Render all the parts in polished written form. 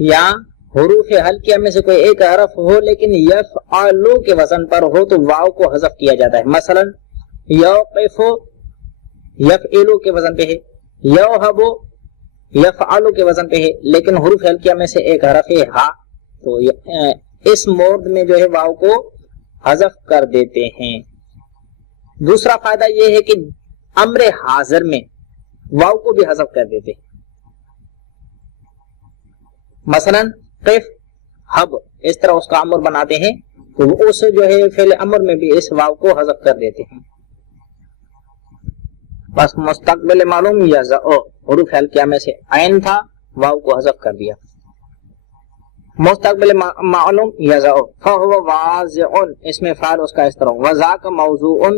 یا حروف ہلکیہ میں سے کوئی ایک حرف ہو لیکن یفعلو کے وزن پر ہو تو واو کو حذف کیا جاتا ہے. مثلا یوقفو یفعلو کے وزن پہ ہے، یوہبو یفعلو کے وزن پہ ہے، لیکن حروف ہلکیہ میں سے ایک حرف ہے ہا، تو اس مورد میں جو ہے واو کو حذف کر دیتے ہیں. دوسرا فائدہ یہ ہے کہ امر حاضر میں واو کو بھی حذف کر دیتے ہیں. مثلا قف حب، اس طرح اس کا امر بناتے ہیں تو اس جو ہے فعل امر میں بھی اس واو کو حذف کر دیتے ہیں. بس مستقبل معلوم یزع، حروف ہلکیہ میں سے عین تھا، واو کو حذف کر دیا. مستقبل معلوم یزع فهو واضع، اس میں فعل اس کا اس طرح، وذاک موضوع،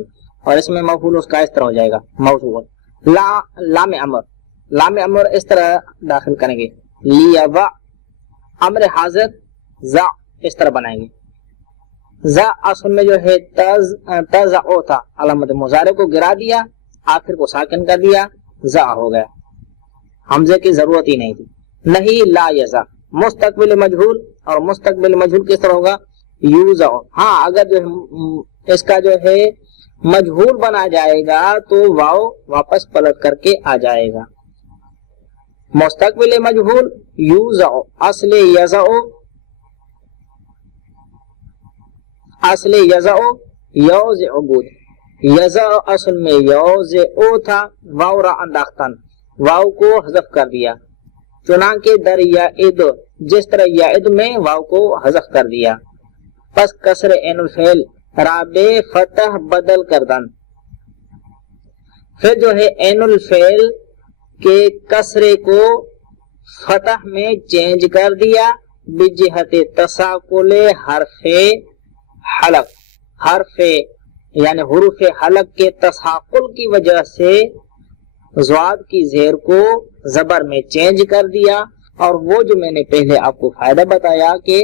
اور اس میں مفعول اس کا اس طرح ہو جائے گا موضوع. لام امر، لام امر اس طرح داخل کریں گے، لیضع، امر حاضر ضع اس طرح بنائیں گے. ضع اصل میں جو ہے تضع تھا، علامت مضارع کو گرا دیا، آخر کو ساکن کر دیا، ضع ہو گیا، حمزے کی ضرورت ہی نہیں تھی. نہیں لا یضع، مستقبل مجہول، اور مستقبل مجہول کس طرح ہوگا یوزع. ہاں اگر جو اس کا جو ہے مجہول بنا جائے گا تو واو واپس پلٹ کر کے آ جائے گا. مستقبل مجہول یوزع، اصل یزع، اصل یزع یوزع بود، یزع اصل میں یوزع تھا، واو را انداختن، واو کو حذف کر دیا. چنانکہ در یعد، جس طرح یعد میں واو کو حذف کر دیا. پس کسر عین الفعل رابع فتح بدل کردن، پھر جو ہے عین الفعل کے کسرے کو فتح میں چینج کر دیا، بجہت تساقل حرف حلق، حرف یعنی حروف حلق کے تساقل کی وجہ سے ضاد کی زیر کو زبر میں چینج کر دیا. اور وہ جو میں نے پہلے آپ کو فائدہ بتایا کہ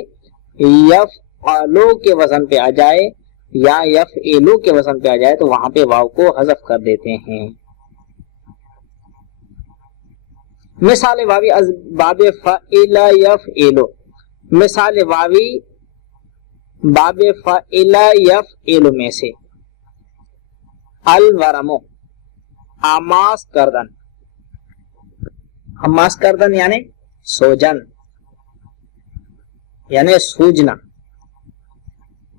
یفعلو کے وزن پہ آ جائے یا یفعلو کے وزن پہ آ جائے تو وہاں پہ واو کو حذف کر دیتے ہیں. مثال واوی از باب فعل یفعلو، مثال واوی باب فعل یفعلو میں سے الورمو، آماس کردن، آماس کردن یعنی سوجن، یعنی سوجنا،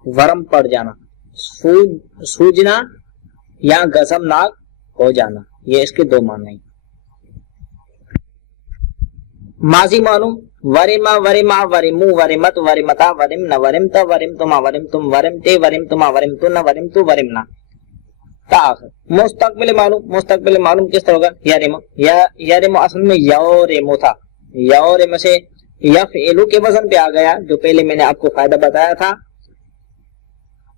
ورم پڑ جانا، سوجنا یا غضبناک ہو جانا، یہ اس کے دو معنی. ماضی معلوم ورما ورما ورمو ورمت ورمتا ورمنا ورمتا ورمتما ورمتم ورمتے ورمتما ورمتن ورمتو ورمنا. مستقبل معلوم، مستقبل معلوم کس طرح ہوگا یارمو، یارمو اصل میں یورمو تھا، یورمو سے یفعلو کے وزن پہ آ گیا، جو پہلے میں نے آپ کو فائدہ بتایا تھا.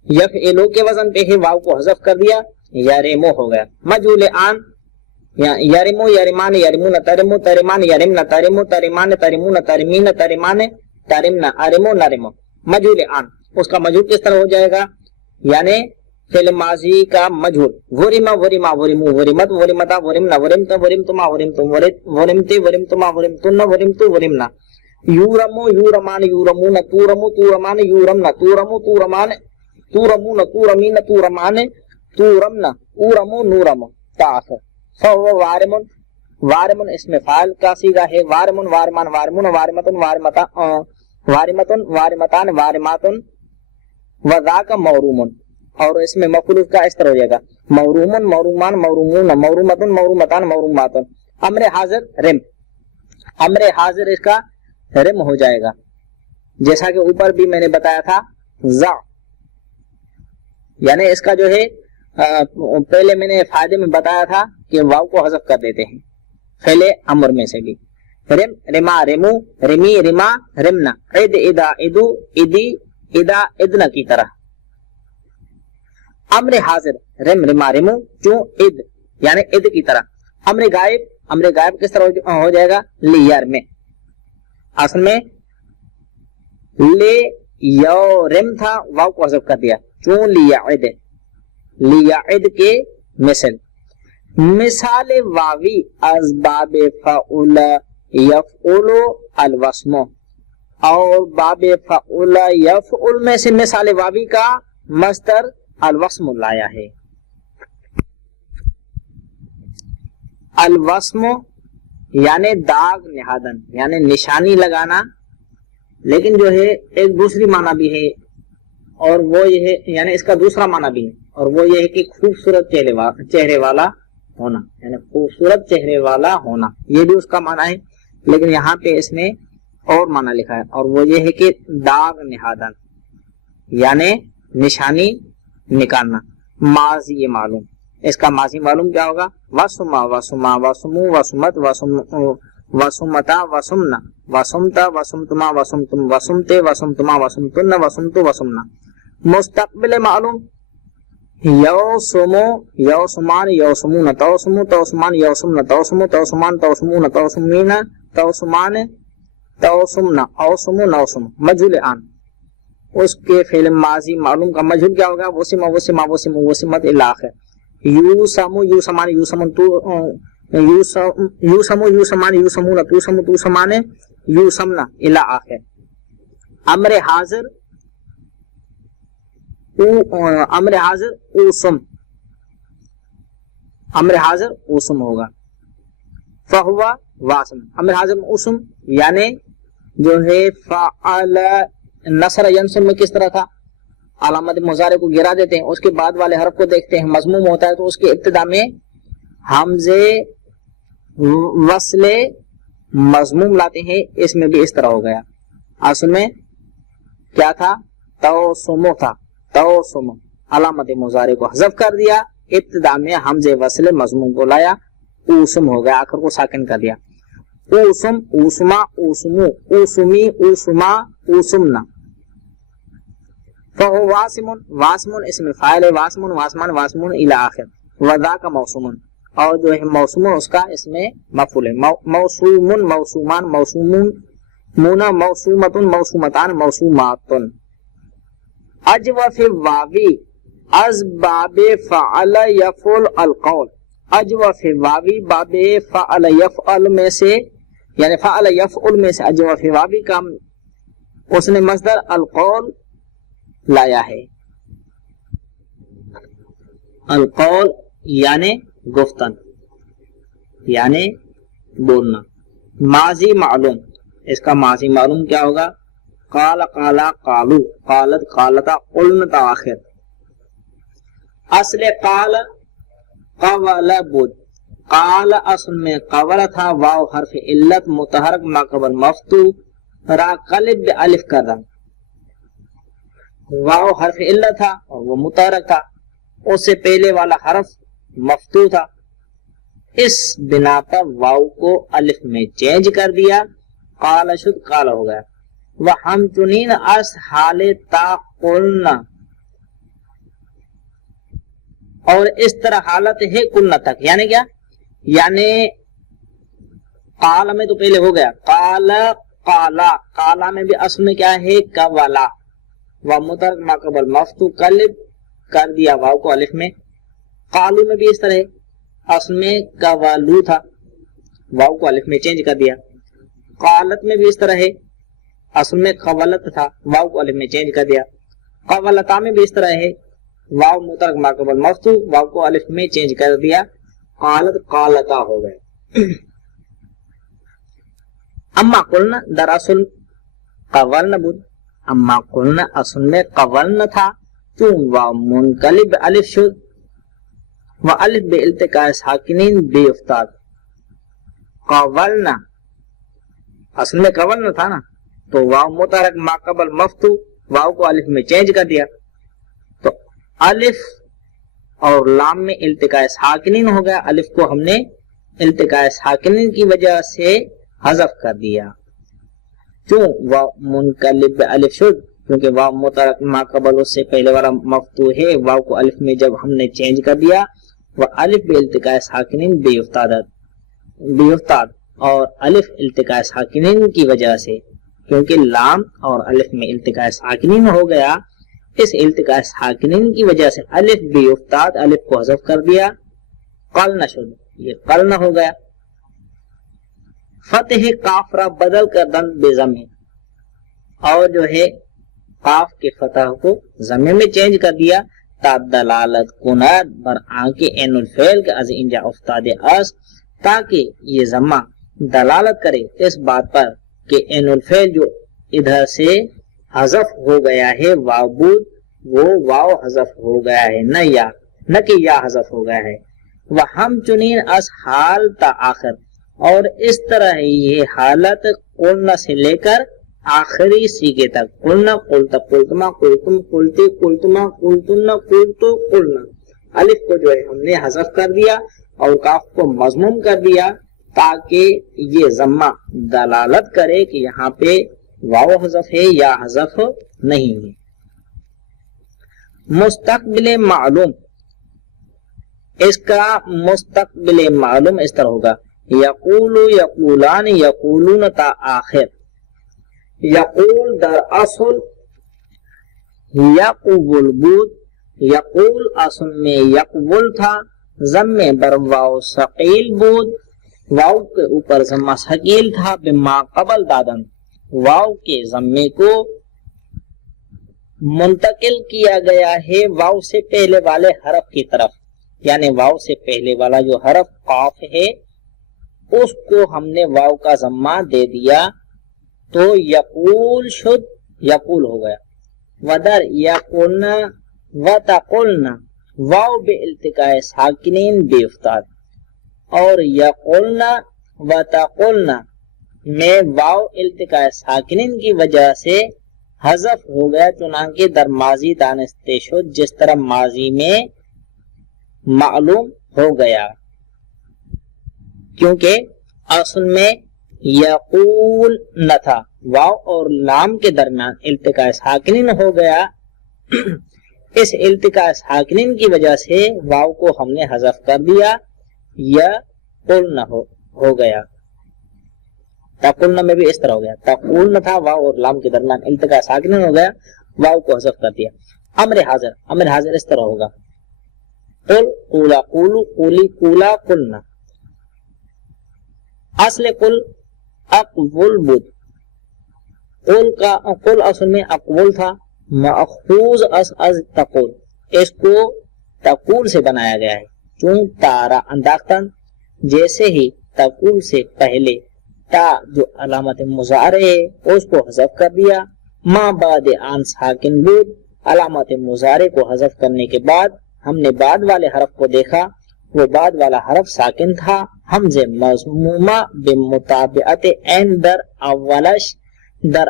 یفعلو کے وزن پہ ہی واو کو حذف کر دیا، یارمو ہو گیا. مجہول آن یارمو یارمان یارمون ترمو ترمان یارمنا ترمو ترمان ترمون ترمین ترمان ترمنا ارمو نرمو. مجہول آن اس کا مجہول کس طرح ہو جائے گا یعنی فعل ماضی کا مجہول. ورما ورما ورمو ورمت ورمتا ورمنا ورمتا ورمتما ورمتم ورمتے ورمتما ورمتن ورمتو ورمنا. یورمو یورمان یورمون تورمو تورمان یورمنا تورمو تورمان تورمون تورمین تورمان تورمنا اورمو نورمو. تاخر فهو وارمن، وارمن اس میں فاعل کا صیغہ ہے، وارمن وارمان وارمون وارمتن وارمتا وارمتن وارمتان وارماتن وذاک مورومن. اور اس میں مفعول کا اس طرح ہو جائے گا مورومن مورومان مورومون مورومتن مورومتان موروماتن. امر حاضر رم، امر حاضر اس کا رم ہو جائے گا، جیسا کہ اوپر بھی میں نے بتایا تھا ضع، یعنی اس کا جو ہے پہلے میں نے فائدے میں بتایا تھا کہ واو کو حذف کر دیتے ہیں فعل امر میں سے بھی. رم رما رمو رمی رما رمنا. عد ادا ادو ادی ادا ادنا کی طرح. امر حاضر رم رما رمو چوں اد یعنی اد کی طرح. امر غائب، امر غائب کس طرح ہو جائے گا لیار میں، اصل میں لے یو رم تھا، واو کو حذف کر دیا چوں لیعد، لیعد کے مثل. مثال واوی از باب فعل یفعل الوسم اور باب فعل یفعل میں سے مثال واوی کا مصدر الوسم لایا ہے. الوسم یعنی داغ نہادن یعنی نشانی لگانا، لیکن جو ہے ایک دوسری معنی بھی ہے اور وہ یہ ہے یعنی اس کا دوسرا معنی بھی ہے اور وہ یہ ہے کہ خوبصورت چہرے والا ہونا، یعنی خوبصورت چہرے والا ہونا، یہ بھی اس کا معنی ہے. لیکن یہاں پہ اس نے اور معنی لکھا ہے اور وہ یہ ہے کہ داغ نہادن یعنی نشانی نکالنا. ماضی یہ معلوم، اس کا ماضی معلوم کیا ہوگا؟ وسما وسما وسمو وسمت وسمتا وسمنا وسمتا وسمتما وسمتم وسمتے وسمتما وسمتن وسمتو وسمنا. مستقبل معلوم یوسمو یوسمان یوسمون توسمو توسمان یوسمن توسمو توسمان توسمون توسمین توسمان توسمنا اوسمو نوسم. مجهول آن اس کے فعل ماضی معلوم کا مجهول کیا ہوگا؟ وسما وسما وسم وسمت الی آخر. یوسمو یوسمان یوسمن تو یوسمو یوسمان یوسمون توسمو توسمان یوسمنا الی آخر. امر حاضر امر حاضر اوسم، امر حاضر اوسم ہوگا. فہوا واسم، امر حاضر اوسم یعنی جو ہے فعل نصر ینصر میں کس طرح تھا؟ علامت مضارع کو گرا دیتے ہیں، اس کے بعد والے حرف کو دیکھتے ہیں، مضموم ہوتا ہے تو اس کی ابتدا میں حمزے وصل مضموم لاتے ہیں. اس میں بھی اس طرح ہو گیا. اصل میں کیا تھا؟ توسمو تھا، توسم علامت مضارع کو حذف کر دیا، ابتدا میں حمزے وصل مضموم کو لایا، اوسم ہو گیا، آخر کو ساکن کر دیا. اوسم اوسما اوسمو اوسمی اوسما اوسمنا. فهو واسمن واسمن اسم فاعل واسمن واسمان واسمن الی آخر. وذاک موسومن اور جو ہے موسومن اس کا اس میں مفعول ہے. موسومن موسومان موسومون مونا موسومتن موسومتان موسوماتن. اجوف واوی از باب فعل یفعل القول. اجوف واوی باب فعل یفعل میں سے یعنی فعل یفعل میں سے اجوف واوی کا اس نے مصدر القول لایا ہے. القول یعنی گفتن یعنی بولنا. ماضی معلوم، اس کا ماضی معلوم کیا ہوگا؟ قال قالا قالو قالت قالتا قلن آخر. اصل قال قول بود، قال اصل میں قول تھا، واو حرف علت متحرک ما قبل مفتوح را قلب الف کر رہا. واو حرف علت تھا اور وہ متحرک تھا، اس سے پہلے والا حرف مفتوح تھا، اس بنا پر واو کو الف میں چینج کر دیا، قال شد قال ہو گیا. وہم چنین اس حال تا قلنا اور اس طرح حالت ہے قلنا تک. یعنی کیا؟ یعنی قال میں تو پہلے ہو گیا، قال قالا قالا میں بھی اصل میں کیا ہے؟ قولا. و متحرک ما قبل مفتوح قلب کر دیا واو کو الف میں. قالو میں بھی اس طرح ہے، اصل میں قوالو تھا، واو کو الف میں چینج کر دیا. قالت میں بھی اس طرح ہے، اصل میں قولت تھا، واو کو الف میں چینج کر دیا. قولتا میں بھی اس طرح ہے، واو متحرک ما قبل مفتوح واو کو الف میں چینج کر دیا، قالت قالتا ہو گئے. اما قلنا دراصل قولنا بود، اما قلنا اصل میں قولنا تھا، چون واو منقلب الف شد و الف بے التقاء ساکنین بے افتاد. قولنا اصل میں قولنا تھا نا، تو واو متحرک ما قبل مفتوح واو کو الف میں چینج کر دیا، تو الف اور لام میں التقاء ساکنین ہو گیا. الف کو ہم نے التقاء ساکنین کی وجہ سے حذف کر دیا. کیوں؟ واو منقلب الف شد، کیونکہ واو متحرک ما قبل اس سے پہلے والا مفتوح ہے، واو کو الف میں جب ہم نے چینج کر دیا، وہ الف بے التقاء ساکنین بے افتاد اور الف التقاء ساکنین کی وجہ سے، کیونکہ لام اور الف میں التقاء ساکنین ہو گیا، اس التقاء ساکنین کی وجہ سے الف بے افتاد الف کو حذف کر دیا، قلنا شد، یہ قلنا ہو گیا. فتح کافرہ بدل کر دم بے ضم ہے. اور جو ہے قاف کے فتح کو ضمیر میں چینج کر دیا تا دلالت کند بر آنکہ عین الفعل کے از اینجا افتاد اس، تاکہ یہ ضمہ دلالت کرے اس بات پر کہ عین الفعل جو ادھر سے حذف ہو گیا ہے واو بود، وہ واو حذف ہو گیا ہے، نہ کہ یا حذف ہو گیا ہے۔ وہ ہم چنین اس حال تا آخر، اور اس طرح یہ حالت قلنا سے لے کر آخری سیگے تک، قلنا قلتا قلتما قلتم قلتی قلتما قلتن قلتو قلنا، الف کو جو ہے ہم نے حذف کر دیا اور کاف کو مضموم کر دیا تاکہ یہ ضمہ دلالت کرے کہ یہاں پہ واو حذف ہے یا حذف نہیں ہے۔ مستقبل معلوم، اس کا مستقبل معلوم اس طرح ہوگا یقول یقولان یقولون تا آخر، یقول در اصل یقول بود، یقول اصل میں یقول تھا، ضم بر واو ثقیل بود، واو کے اوپر ضمہ ثقیل تھا، بما قبل دادن، واو کے ضمے کو منتقل کیا گیا ہے واو سے پہلے والے حرف کی طرف، یعنی واو سے پہلے والا جو حرف قاف ہے اس کو ہم نے واو کا ضمہ دے دیا تو یقول شد یقول ہو گیا، ودر یقولنا وتقولنا واو بے التقاء ساکنین بے افتاد، اور یقولنا وتقولنا میں واو التقاء ساکنین کی وجہ سے حذف ہو گیا، چنانکہ در ماضی دانستے شد جس طرح ماضی میں معلوم ہو گیا، کیونکہ اصل میں یقول نہ تھا، واو اور لام کے درمیان التقاء ساکنین ہو گیا، اس التقاء ساکنین کی وجہ سے واو کو ہم نے حذف کر دیا، یا قلنا ہو گیا، تقولنا میں بھی اس طرح ہو گیا، تقولنا تھا واو اور لام کے درمیان التقاء ساکنین ہو گیا، واو کو حذف کر دیا۔ امر حاضر، امر حاضر اس طرح ہوگا قل قولا قولو قولی قولا قلنا، اصل قل اقول بود، قل اصل میں اقول تھا، ماخوذ از تقول، اس کو تقول سے بنایا گیا ہے، چون تارا انداختن، جیسے ہی تقول سے پہلے تا جو علامت مضارع ہے اس کو حذف کر دیا، ما بعد آن ساکن بود، علامت مضارع کو حذف کرنے کے بعد ہم نے بعد والے حرف کو دیکھا، وہ بعد والا حرف ساکن تھا، حمز مضمومہ بمطابعت عین در اولش در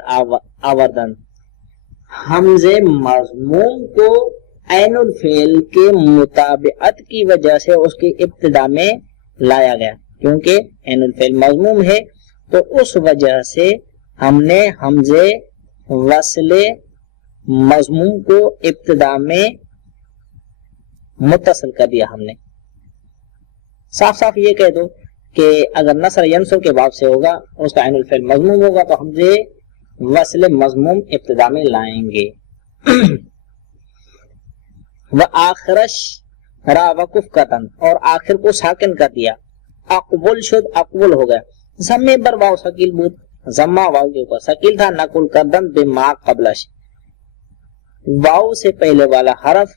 آوردن، حمز مضموم کو عین الفعل کے مطابعت کی وجہ سے اس کی ابتدا میں لایا گیا، کیونکہ عین الفعل مضموم ہے تو اس وجہ سے ہم نے حمز وصل مضموم کو ابتدا میں متصل کر دیا۔ ہم نے صاف صاف یہ کہہ دو کہ اگر نصر ینصر کے باب سے ہوگا اس کا عین الفعل مضموم ہوگا تو حمز وصل مضموم ابتدا میں لائیں گے۔ وآخرش را وقف قطن، اور آخر کو ساکن کر دیا، اقبل شد اقبل ہو گیا، ضمے بر واو ثقیل بود، ضمہ واو کے اوپر ثقیل تھا، نقل کردن بما قبلش، واو سے پہلے والا حرف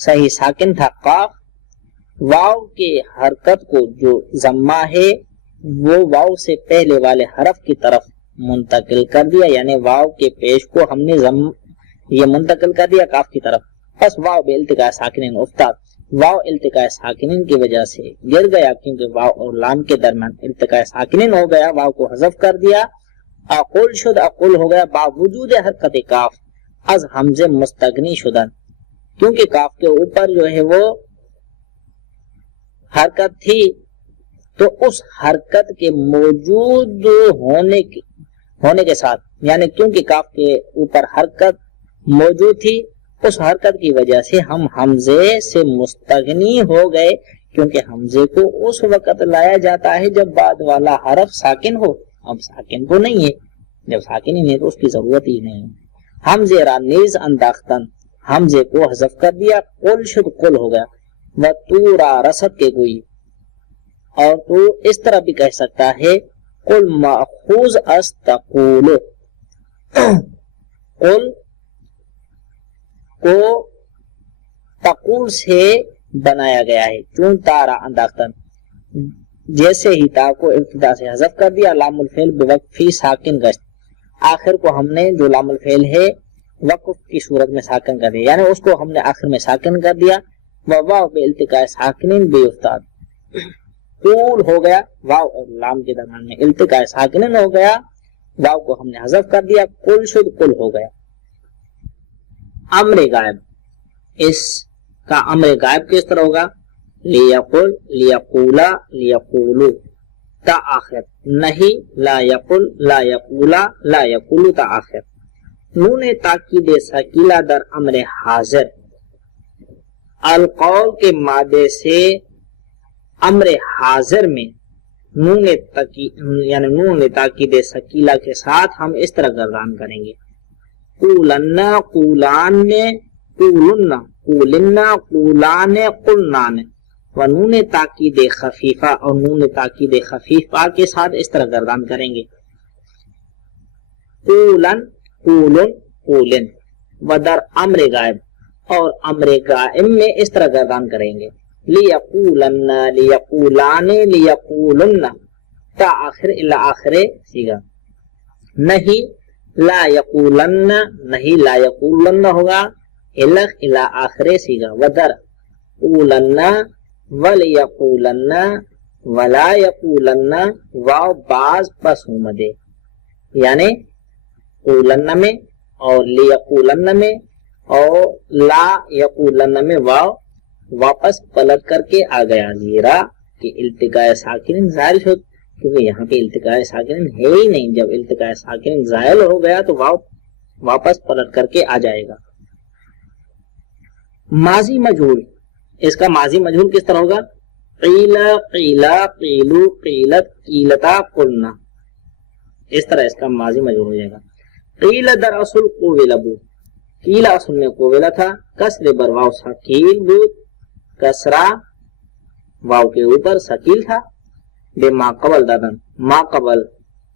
صحیح ساکن تھا قاف، واو کے حرکت کو جو ضمہ ہے وہ واو سے پہلے والے حرف کی طرف منتقل کر دیا، یعنی واو کے پیش کو ہم نے یہ منتقل کر دیا کاف کی طرف، پس واو بے التقاء ساکنین افتاد، واو التقاء ساکنین کی وجہ سے گر گیا، کیونکہ واو اور لام کے درمیان التقاء ساکنین ہو گیا، واو کو حذف کر دیا، اقول شد اقول ہو گیا، باوجود حرکت کاف از حمز مستغنی شدن، کیونکہ کاف کے اوپر جو ہے وہ حرکت تھی تو اس حرکت کے موجود ہونے کے ساتھ، یعنی کیونکہ کاف کے اوپر حرکت موجود تھی اس حرکت کی وجہ سے ہم حمزے سے مستغنی ہو گئے، کیونکہ حمزے کو اس وقت لایا جاتا ہے جب بعد والا حرف ساکن ہو، اب ساکن تو نہیں ہے، جب ساکن ہی نہیں تو اس کی ضرورت ہی نہیں، حمزے را نیز انداختن، حمزے کو حذف کر دیا، قل شد قل ہو گیا، و تو را رسد کے کوئی، اور تو اس طرح بھی کہہ سکتا ہے قل ماخوذ از تقول، قل کو تقول سے بنایا گیا ہے، چون تارا انداختن، جیسے ہی تا کو ابتدا سے حذف کر دیا، لام الفعل بوقفی ساکن گشت، آخر کو ہم نے جو لام الفعل ہے وقف کی صورت میں ساکن کر دیا، یعنی اس کو ہم نے آخر میں ساکن کر دیا، واو بالتقاء ساکنین بے افتاد، قول ہو گیا، واو اور لام کے درمیان میں التقاء ساکنین ہو گیا، واو کو ہم نے حذف کر دیا، قل شد قل ہو گیا۔ امر غائب، اس کا امر غائب کس طرح ہوگا؟ لیقل، لیقولا، لیقولو، تا آخر، نہیں، لا یقل، لا یقولا، لا یقولو تا آخر۔ نون تاکید ثقیلہ در امر حاضر، القول کے مادے سے امر حاضر میں یعنی نون تاکید ثقیلہ کے ساتھ ہم اس طرح گردان کریں گے، قولن، قولان، قولن، قولن، قولان، قلنان، و نون تاکید خفیفہ اور نون تاکید خفیفہ کے ساتھ اس طرح گردان کریں گے، قولن، قولن، قولن، و در امر غائب، اور امر غائب میں اس طرح گردان کریں گے، لیقولن، لیقولان، لیقولن، تا آخر الا آخر سیگا، نہیں، لا یقولن، نہیں، لا یقولن ہوگا، الخ الا آخر سیگا، ودر قولن، ولیقولن، ولا یقولن، واو باز پس ہومدے، یعنی قولن میں اور لیقولن میں اور لا یقولن میں واو واپس پلٹ کر کے آ گیا، زیرا کہ التقاء ساکنین زائل شد، کیونکہ یہاں پہ التقاء ساکنین ہے ہی نہیں، جب التقاء ساکنین زائل ہو گیا تو واو واپس پلٹ کر کے آ جائے گا۔ ماضی مجہول، اس کا ماضی مجہول کس طرح ہوگا؟ قیل، قیلا، قیلو، قیلت، قیلتا، قلنا، اس طرح اس کا ماضی مجہول ہو جائے گا۔ قیل در اصل قویل بود، قیل اصل میں قویلہ تھا، کسر بر واو ثقیل بود، کسرہ واو کے اوپر ثقیل تھا، بے ما قبل دادن، ما قبل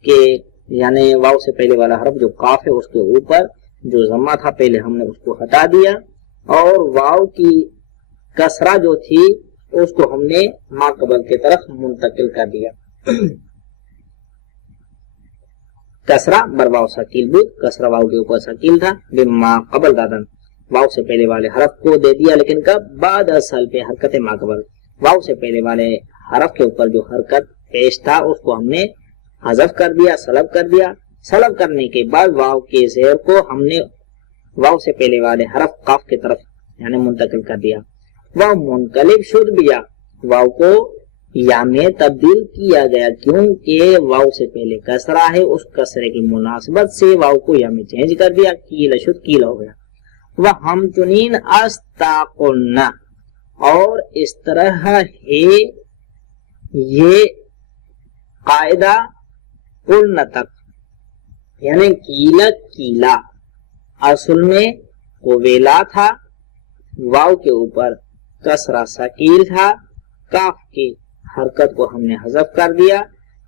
کے یعنی واو سے پہلے والا حرف جو قاف ہے اس کے اوپر جو ضمہ تھا پہلے ہم نے اس کو ہٹا دیا، اور واو کی کسرہ جو تھی اس کو ہم نے ما قبل کی طرف منتقل کر دیا، کسرہ بر واو ثقیل بود، کسرہ واو کے اوپر ثقیل تھا، بے ما قبل دادن، واو سے پہلے والے حرف کو دے دیا، لیکن کب؟ بعد اصل پہ حرکت ما قبل، واو سے پہلے والے حرف کے اوپر جو حرکت پیش تھا اس کو ہم نے حذف کر دیا، سلب کر دیا، سلب کرنے کے بعد واو کے زیر کو ہم نے واو سے پہلے والے حرف قاف کی طرف یعنی منتقل کر دیا، واو منقلب شد بیا، واو کو یا میں تبدیل کیا گیا، کیونکہ واو سے پہلے کسرہ ہے، اس کسرے کی مناسبت سے واو کو یا میں چینج کر دیا، کیل شد کیل ہو گیا، وہ ہم چنین استاقلنا، اور اس طرح ہے یہ قاعدہ قلنا تک، یعنی کیلا، کیلا اصل میں قویلا تھا، واو کے اوپر کسرہ ثقیل تھا، کاف کی حرکت کو ہم نے حذف کر دیا،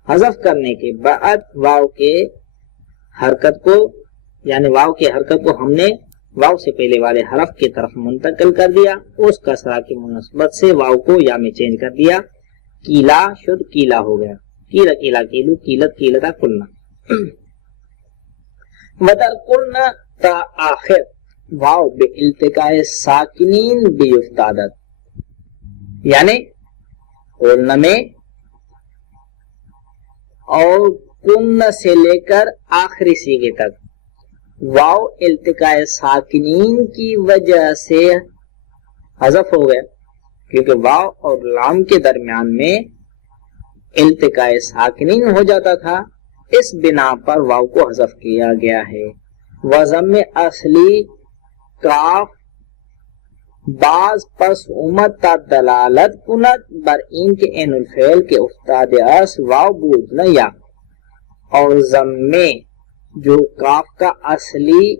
حذف کرنے کے بعد واو کے حرکت کو یعنی واو کی حرکت کو ہم نے واو سے پہلے والے حرف کی طرف منتقل کر دیا، اس کسرہ کی مناسبت سے واو کو یا میں چینج کر دیا، کیلا شد کیلا ہو گیا، کیلا، کیلا، کیلو، کیلت، کیلتا، قلنا، مدر قلنا تا آخر، واو بے التقاء ساکنین بے افتادت، یعنی قلنا میں اور قلنا سے لے کر آخری سیغے تک واو التقاء ساکنین کی وجہ سے حذف ہو گئے، کیونکہ واو اور لام کے درمیان میں التقاء ساکنین ہو جاتا تھا، اس بنا پر واو کو حذف کیا گیا ہے، وضم اصلی کاف بعض پس امت تا دلالت کنت بر این کے این الفعل کے افتاد اس واو بود نہ یا، اور ضمے جو کاف کا اصلی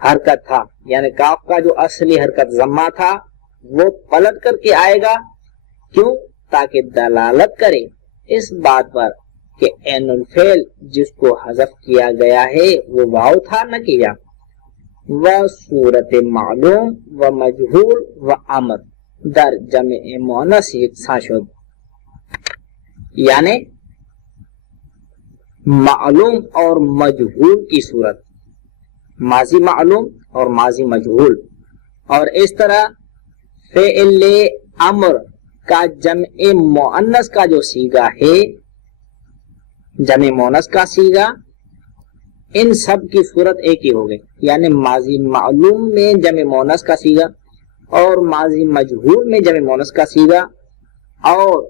حرکت تھا یعنی کاف کا جو اصلی حرکت ضمہ تھا وہ پلٹ کر کے آئے گا، کیوں؟ تاکہ دلالت کرے اس بات پر کہ عین الفعل جس کو حذف کیا گیا ہے وہ واو تھا نہ کیا، و صورت معلوم و مجہول و امر در جمع مؤنث یکساں شد. یعنی معلوم اور مجہول کی صورت، ماضی معلوم اور ماضی مجہول، اور اس طرح فعل امر کا جمع مؤنث کا جو صیغہ ہے، جمع مؤنث کا صیغہ، ان سب کی صورت ایک ہی ہو گئی. یعنی ماضی معلوم میں جمع مؤنث کا صیغہ اور ماضی مجہول میں جمع مؤنث کا صیغہ اور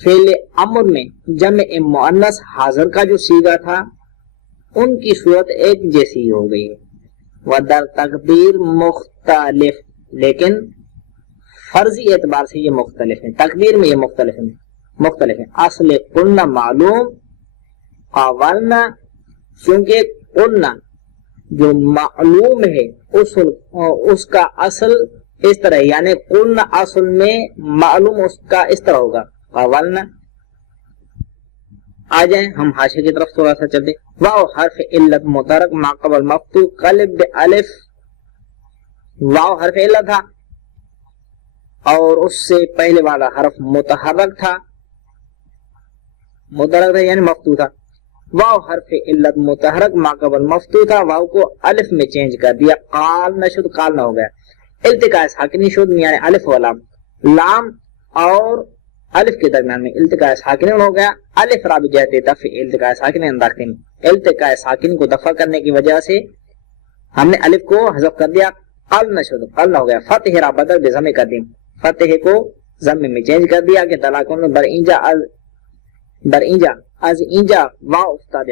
فعل امر میں جمع مؤنث حاضر کا جو صیغہ تھا ان کی صورت ایک جیسی ہو گئی ہے. ودر تقدیر مختلف، لیکن فرضی اعتبار سے یہ مختلف ہیں، تقدیر میں یہ مختلف ہیں. اصل قلنا معلوم قاولنا، کیونکہ قلنا جو معلوم ہے اس کا اصل اس طرح، یعنی قلنا اصل میں معلوم اس کا اس طرح ہوگا قاولنا. آ جائیں ہم حاشیے کی طرف تھوڑا سا چلتے. واو حرف علت متحرک ما قبل مفتوح قلب الف، واو حرف علت تھا اور اس سے پہلے والا حرف متحرک تھا یعنی مفتوح تھا. واو حرف علت متحرک ما قبل مفتوح تھا، واو کو الف میں چینج کر دیا. قال نہ شد، قال نہ ہو گیا. التقاء ساکنین شد، یعنی الف و لام، لام اور الف کے درمیان میں التقاء ساکنین ہو گیا. الف را بجہت دفع التقاء ساکنین انداختین، التقاء ساکن کو دفع کرنے کی وجہ سے ہم نے الف کو حذف کر دیا. قال نہ شد، قال نہ ہو گیا. فتح را بدل بضم کر دی، فتح کو ضم میں چینج کر دیا کہ طلاقوں بر اینجا از اینجا واو افتاد،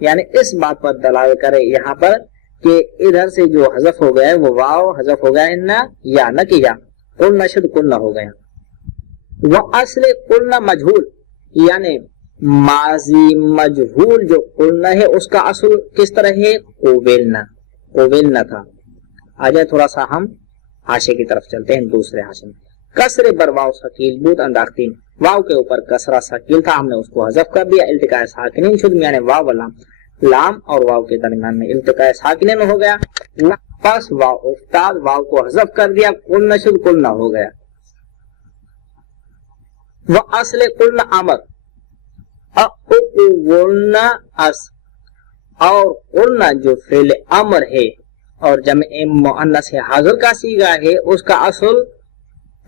یعنی اس بات پر دلالت کرے یہاں پر کہ ادھر سے جو حذف ہو گیا ہے وہ واو حذف ہو گیا ہے نہ یا نہ کیا. قلنا شد، قلنا ہو گیا. وہ اصل قلنا مجہول، یعنی ماضی مجہول جو قلنا ہے اس کا اصل کس طرح ہے؟ قوبلنا تھا. آ جائے تھوڑا سا ہم حاشیے کی طرف چلتے ہیں. دوسرے حاشیے میں کسر بر واو ثقیل بود انداختین، واو کے اوپر کسرہ ثقیل تھا، ہم نے اس کو حذف کر دیا. التقاء ساکنین شد، یعنی واو و لام، لام اور واو کے درمیان میں التقاء ساکنین ہو گیا. پس واو افتاد، واو کو حذف کر دیا. قلنا شد، قلنا ہو گیا. وہ اصل قلنا امر اقولنا اس، اور قلنا جو فعل امر ہے اور جمع مؤنث ہے حاضر کا صیغہ ہے اس کا اصل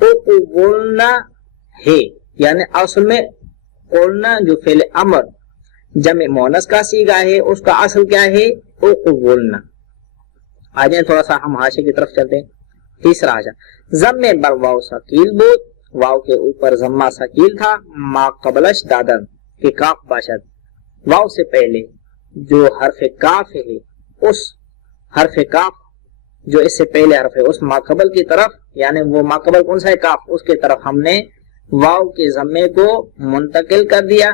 اقولنا ہے. یعنی اصل میں قلنا جو فعل امر جمع مؤنث کا صیغہ ہے اس کا اصل کیا ہے؟ اقولنا. آ جائیں تھوڑا سا ہم حاشیے کی طرف چلتے ہیں. تیسرا حاشیہ ضم بر واو ثقیل بود، واو کے اوپر ضمہ ثقیل تھا. ما قبلش دادن کہ کاف باشد، واو سے پہلے جو حرف کاف ہے اس حرف کاف جو اس سے پہلے حرف ہے اس ماقبل کی طرف، یعنی وہ ماقبل کون سا ہے؟ کاف، اس کی طرف ہم نے واو کے ضمے کو منتقل کر دیا.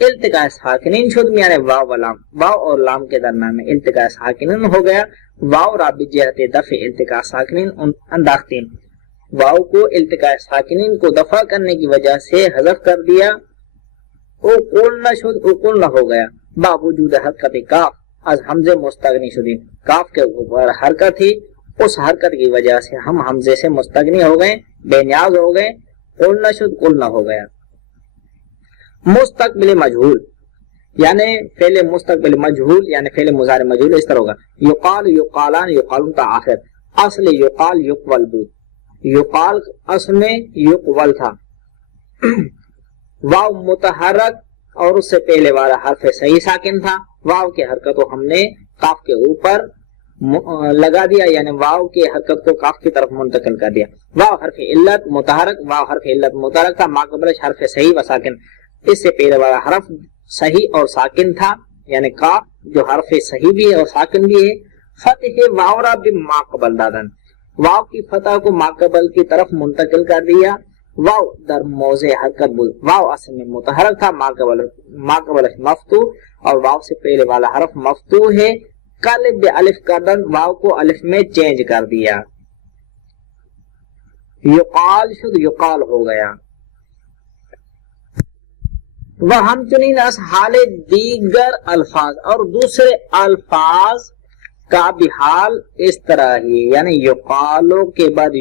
التقاء ساکنین شد، یعنی واو و لام، واو اور لام کے درمیان میں التقاء ساکنین ہو گیا. واو را بجہت دفع التقاء ساکنین انداختین، واو کو التقاء ساکنین کو دفع کرنے کی وجہ سے حذف کر دیا. او قلنا شد، او قلنا ہو گیا. با وجود حرکت کاف از حمزے مستغنی شدین، کاف کے اوپر حرکت تھی، اس حرکت کی وجہ سے ہم حمزے سے مستغنی ہو گئے، بے نیاز ہو گئے. قلنا شد، قلنا ہو گیا. مستقبل مجہول، یعنی فعل مستقبل مجہول یعنی فعل مضارع مجہول اس طرح ہوگا. یقال یقالان، یقالون تا آخر، اصل یقال یقول بود، یقال اصل میں یقول تھا. واو متحرک اور اس سے پہلے والا حرف صحیح ساکن تھا. واو کی حرکت کو ہم نے کاف کے اوپر لگا دیا، یعنی واو کی حرکت کو کاف کی طرف منتقل کر دیا. واو حرف علت متحرک، واو حرف علت متحرک تھا. ما قبلش حرف صحیح و ساکن، اس سے پہلے والا حرف صحیح اور ساکن تھا، یعنی کاف جو حرف صحیح بھی ہے اور ساکن بھی ہے. فتح واو را بما قبل دادن، واو کی فتح کو ما قبل کی طرف منتقل کر دیا. واو در موضع حرکت بود، واو اصل میں متحرک تھا. ما قبل مفتوح، اور واو سے پہلے والا حرف مفتوح ہے. قلب الف کردن، واو کو الف میں چینج کر دیا. یقال شد، یقال ہو گیا. وہ ہم چنین از حال دیگر الفاظ، اور دوسرے الفاظ کا بھی حال اس طرح ہی، یعنی یقالو کے بعد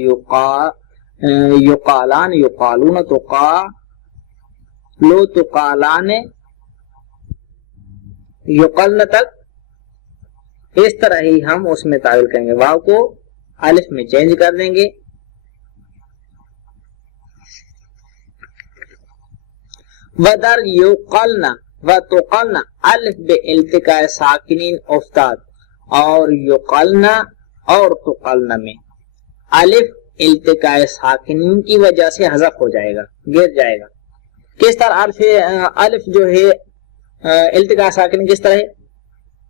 یقالان، یقالون، تقالو، تقالان، یقلن تک اس طرح ہی ہم اس میں تعویل کریں گے، واو کو الف میں چینج کر دیں گے. ودر یقلن و تقلن الف بے التقاء ساکنین افتاد، اور یقلن اور تقلن میں الف التقاء ساکنین کی وجہ سے حذف ہو جائے گا، گر جائے گا. کس طرح الف جو ہے التقاء ساکنین کس طرح ہے؟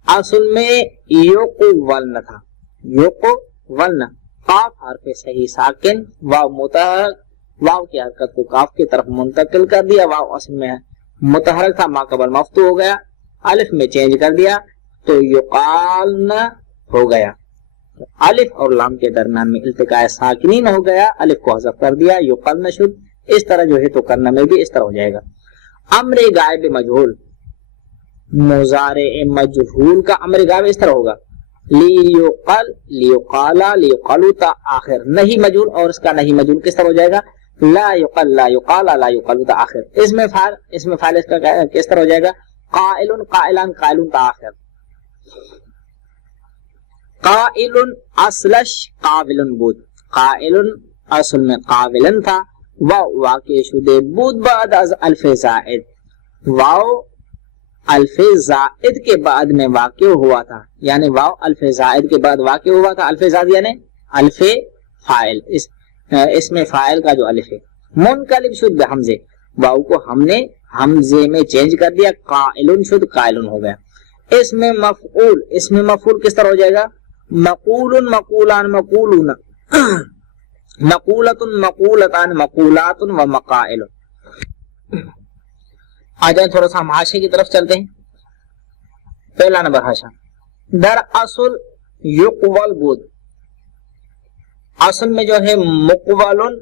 اصل میں یقولن تھا، یقولن، قاف حرف صحیح ساکن، واو متحرک، واو کی حرکت کو کاف کی طرف منتقل کر دیا، واو اصل میں متحرک تھا، ما قبل مفتوح ہو گیا، الف میں چینج کر دیا تو یقالن ہو گیا. الف اور لام کے درمیان میں التقاء ساکنین ہو گیا، الف کو حذف کر دیا، یقالن شد. اس طرح جو ہے تو کرنا میں بھی اس طرح ہو جائے گا. امر غائب مجہول، مضارع مجہول کا امر غائب اس طرح ہوگا، لیقل، لیقالا، لیقلو تا آخر، نہیں مجہول، اور اس کا نہیں مجہول کس طرح ہو جائے گا؟ لا یقل، لا یقالا، لا یقلو تا آخر. اس میں فعل اس کا کس طرح ہو جائے گا؟ قائل، قائلان، قائلون تا آخر. قائل اصلش قابل بود، قائل اصل میں قابلن تھا، واو واقع شدے بود بعد از الف زائد، واو الف زائد کے بعد میں واقع ہوا تھا، یعنی واو الف زائد کے بعد واقع ہوا تھا. الف زائد یعنی الف فاعل، اس میں فاعل کا جو الف ہے. منقلب شد بحمزے، واو کو ہم نے حمزے میں چینج کر دیا، قائلن شد قائلن ہو گیا. اس میں مفعول، اس میں مفعول کس طرح ہو جائے گا؟ مقولن، مقولان، مقولون، مقولتن، مقولتان، مقولات و مقائل. آ جائیں تھوڑا سا ہم حاشے کی طرف چلتے ہیں. پہلا نمبر حاشا، در اصل یقول بود، اصل میں جو ہے مقولن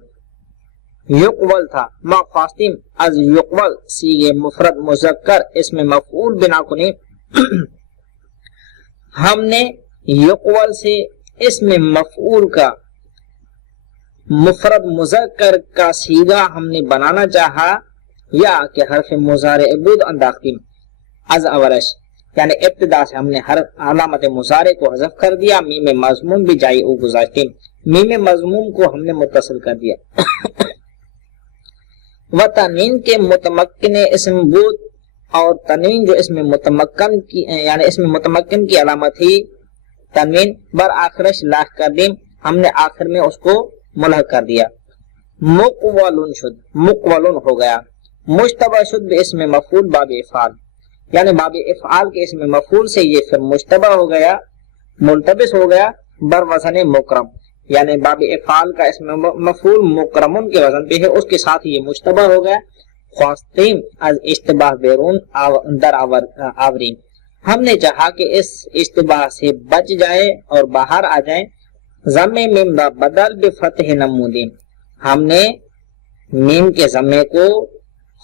یقول تھا، ما خواستیم از یقول سیغه مفرد مذکر اس میں مفعول بنا کنیم، ہم نے یقول سے اس میں مفعول کا مفرد مذکر کا سیغہ ہم نے بنانا چاہا، یا کہ حرف مضارع بود انداختیم از اورش، یعنی ابتدا سے ہم نے ہر علامت مضارع کو حذف کر دیا، میم مضموم بھی جائی او گذاشتیم، میم مضموم کو ہم نے متصل کر دیا. و تنوین کے متمکن اسم بود، اور تنوین جو اس میں متمکن کی، یعنی اس میں متمکن کی علامت تھی تنوین، بر آخرش لاح کر دیم، ہم نے آخر میں اس کو ملحق کر دیا. مقولن شد، مقولن ہو گیا. مشتبہ شد بے اسم مفعول باب افعال، یعنی باب افعال کے اسم مفعول سے یہ پھر مشتبہ ہو گیا، ملتبس ہو گیا، بر وزن مکرم، یعنی باب افعال کا اسم مفعول مکرمن کے وزن پہ ہے، اس کے ساتھ یہ مشتبہ ہو گیا. خواستیم از اشتباہ بیرون در آورین، ہم نے چاہا کہ اس اشتباہ سے بچ جائے اور باہر آ جائیں. ضمے میم دا بدل بفتح نمودین، ہم نے میم کے ضمے کو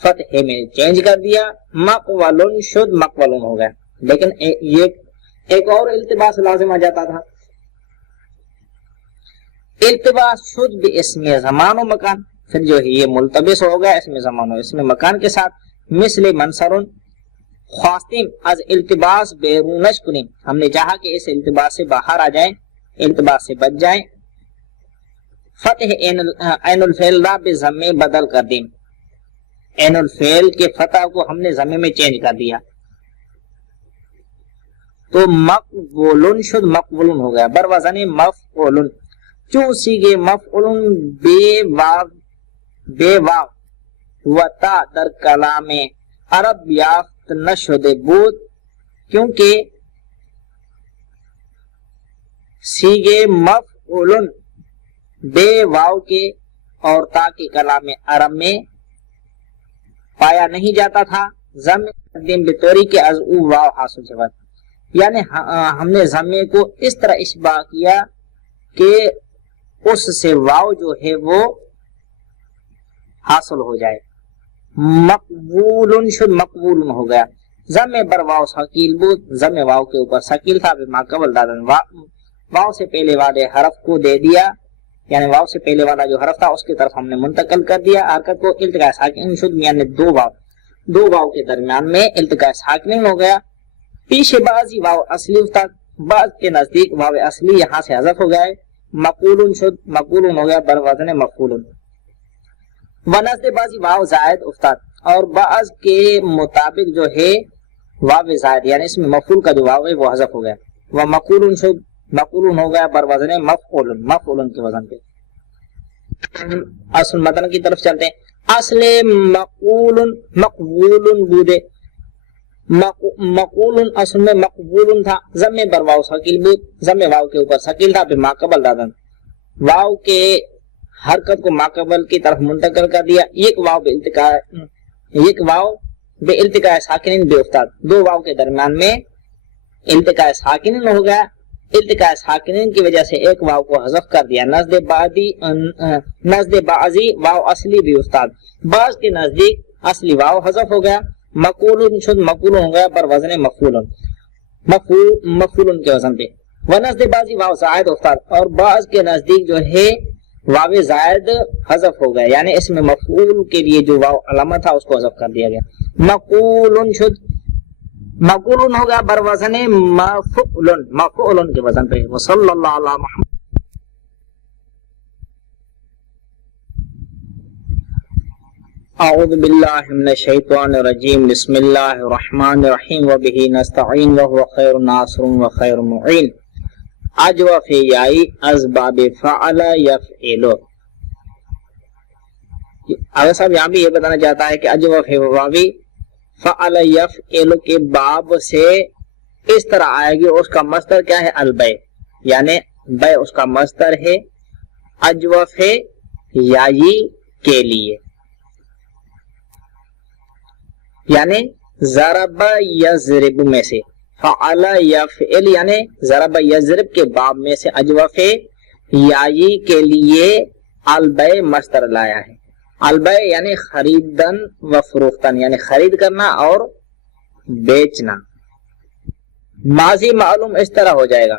فتح میں چینج کر دیا. مقولن شد مقولن ہو گیا. لیکن یہ ایک اور التباس لازم آ جاتا تھا، التباس شد بے اسم زمان و مکان، پھر جو ہے یہ ملتبس ہو گیا اسم زمان و اسم مکان کے ساتھ. مثل منصرن، خواستیم از التباس بیرونش کنیم، ہم نے چاہا کہ اس التباس سے باہر آ جائیں، التباس سے بچ جائیں. فتح عین الفعل را بے ضمے بدل کر دیں، عین الفعل کے فتح کو ہم نے ضمے میں چینج کر دیا تو مقبولن شد مقبولن ہو گیا، بر وزن مفعولن. چون سیگے مفعولن بے واو و تا در کلام عرب یافت نشد بود، کیونکہ سیگے مفعولن بے واو کے اور تا کے کلام عرب میں پایا نہیں جاتا تھا. ضم تقدیم بطوری کے از او واو حاصل شود، یعنی ہم نے ضمے کو اس طرح اشباع کیا کہ اس سے واو جو ہے وہ حاصل ہو جائے. مقبول شد مقبول ہو گیا. ضم بر واو ثقیل بود, ضم واو کے اوپر ثقیل تھا, بما قبل دادن واو سے پہلے والے حرف کو دے دیا, یعنی واو سے پہلے والا جو حرف تھا اس کی طرف ہم نے منتقل کر دیا حرکت کو. التقاء ساکن شد, یعنی دو واو کے درمیان میں التقاء ساکن ہو گیا. پیچھے بعضی واو اصلی افتاد, بعض کے نزدیک واو اصلی یہاں سے حذف ہو گیا ہے. مقول شد مقول ہو گیا بر وزن مفعول. ونزد بعضی واو زائد افتاد, اور بعض کے مطابق جو ہے واو زائد یعنی اس میں مفعول کا جو واو ہے وہ حذف ہو گیا. وہ مقول شد مقول ہو گیا بر وزن مفعول, مفعول کے وزن پہ. اصل متن کی طرف چلتے ہیں. اصل مقول مقبول بودے, مقول اصل میں مقبول تھا, ضم بر واو ثقیل بود, ضم واو کے اوپر ثقیل تھا, بما قبل دادن واو کے حرکت کو ماقبل کی طرف منتقل کر دیا. ایک واو بے التقاء ساکنین بے افتاد, دو واو کے درمیان میں التقاء ساکنین ہو گیا. التقاء ساکنین کی وجہ سے ایک واو کو حذف کر دیا. نزد بعضی واو اصلی بھی افتاد, بعض کے نزدیک اصلی واو حذف ہو گیا. مقول شد مقول ہو گیا پر وزن مفعول, مفعول کے وزن پہ. ونزد بعضی واو زائد افتاد, اور بعض کے نزدیک جو ہے واو زائد حذف ہو گیا, یعنی اس میں مفعول کے لیے جو واو علامت تھا اس کو حذف کر دیا گیا. مقول شد مقول ہو گیا بر وزن مفعول, مفعول کے وزن پہ. وصلی اللہ علی محمد. اعوذ باللہ من الشیطان الرجیم, بسم اللہ الرحمن الرحیم, وبہ نستعین وهو خیر ناصر وخیر معین. اجوف یائی از باب فعل یفعل. اگر صاحب یہاں بھی یہ بتانا چاہتا ہے کہ اجوف واوی فعل یفعل کے باب سے اس طرح آئے گی, اس کا مصدر کیا ہے؟ البے, یعنی بے اس کا مصدر ہے اجوف یائی کے لیے, یعنی ضرب یضرب میں سے. فعل یفعل یعنی ضرب یضرب کے باب میں سے اجوف یائی کے لیے البے مصدر لایا ہے. البے یعنی خریدن و فروختن, یعنی خرید کرنا اور بیچنا. ماضی معلوم اس طرح ہو جائے گا,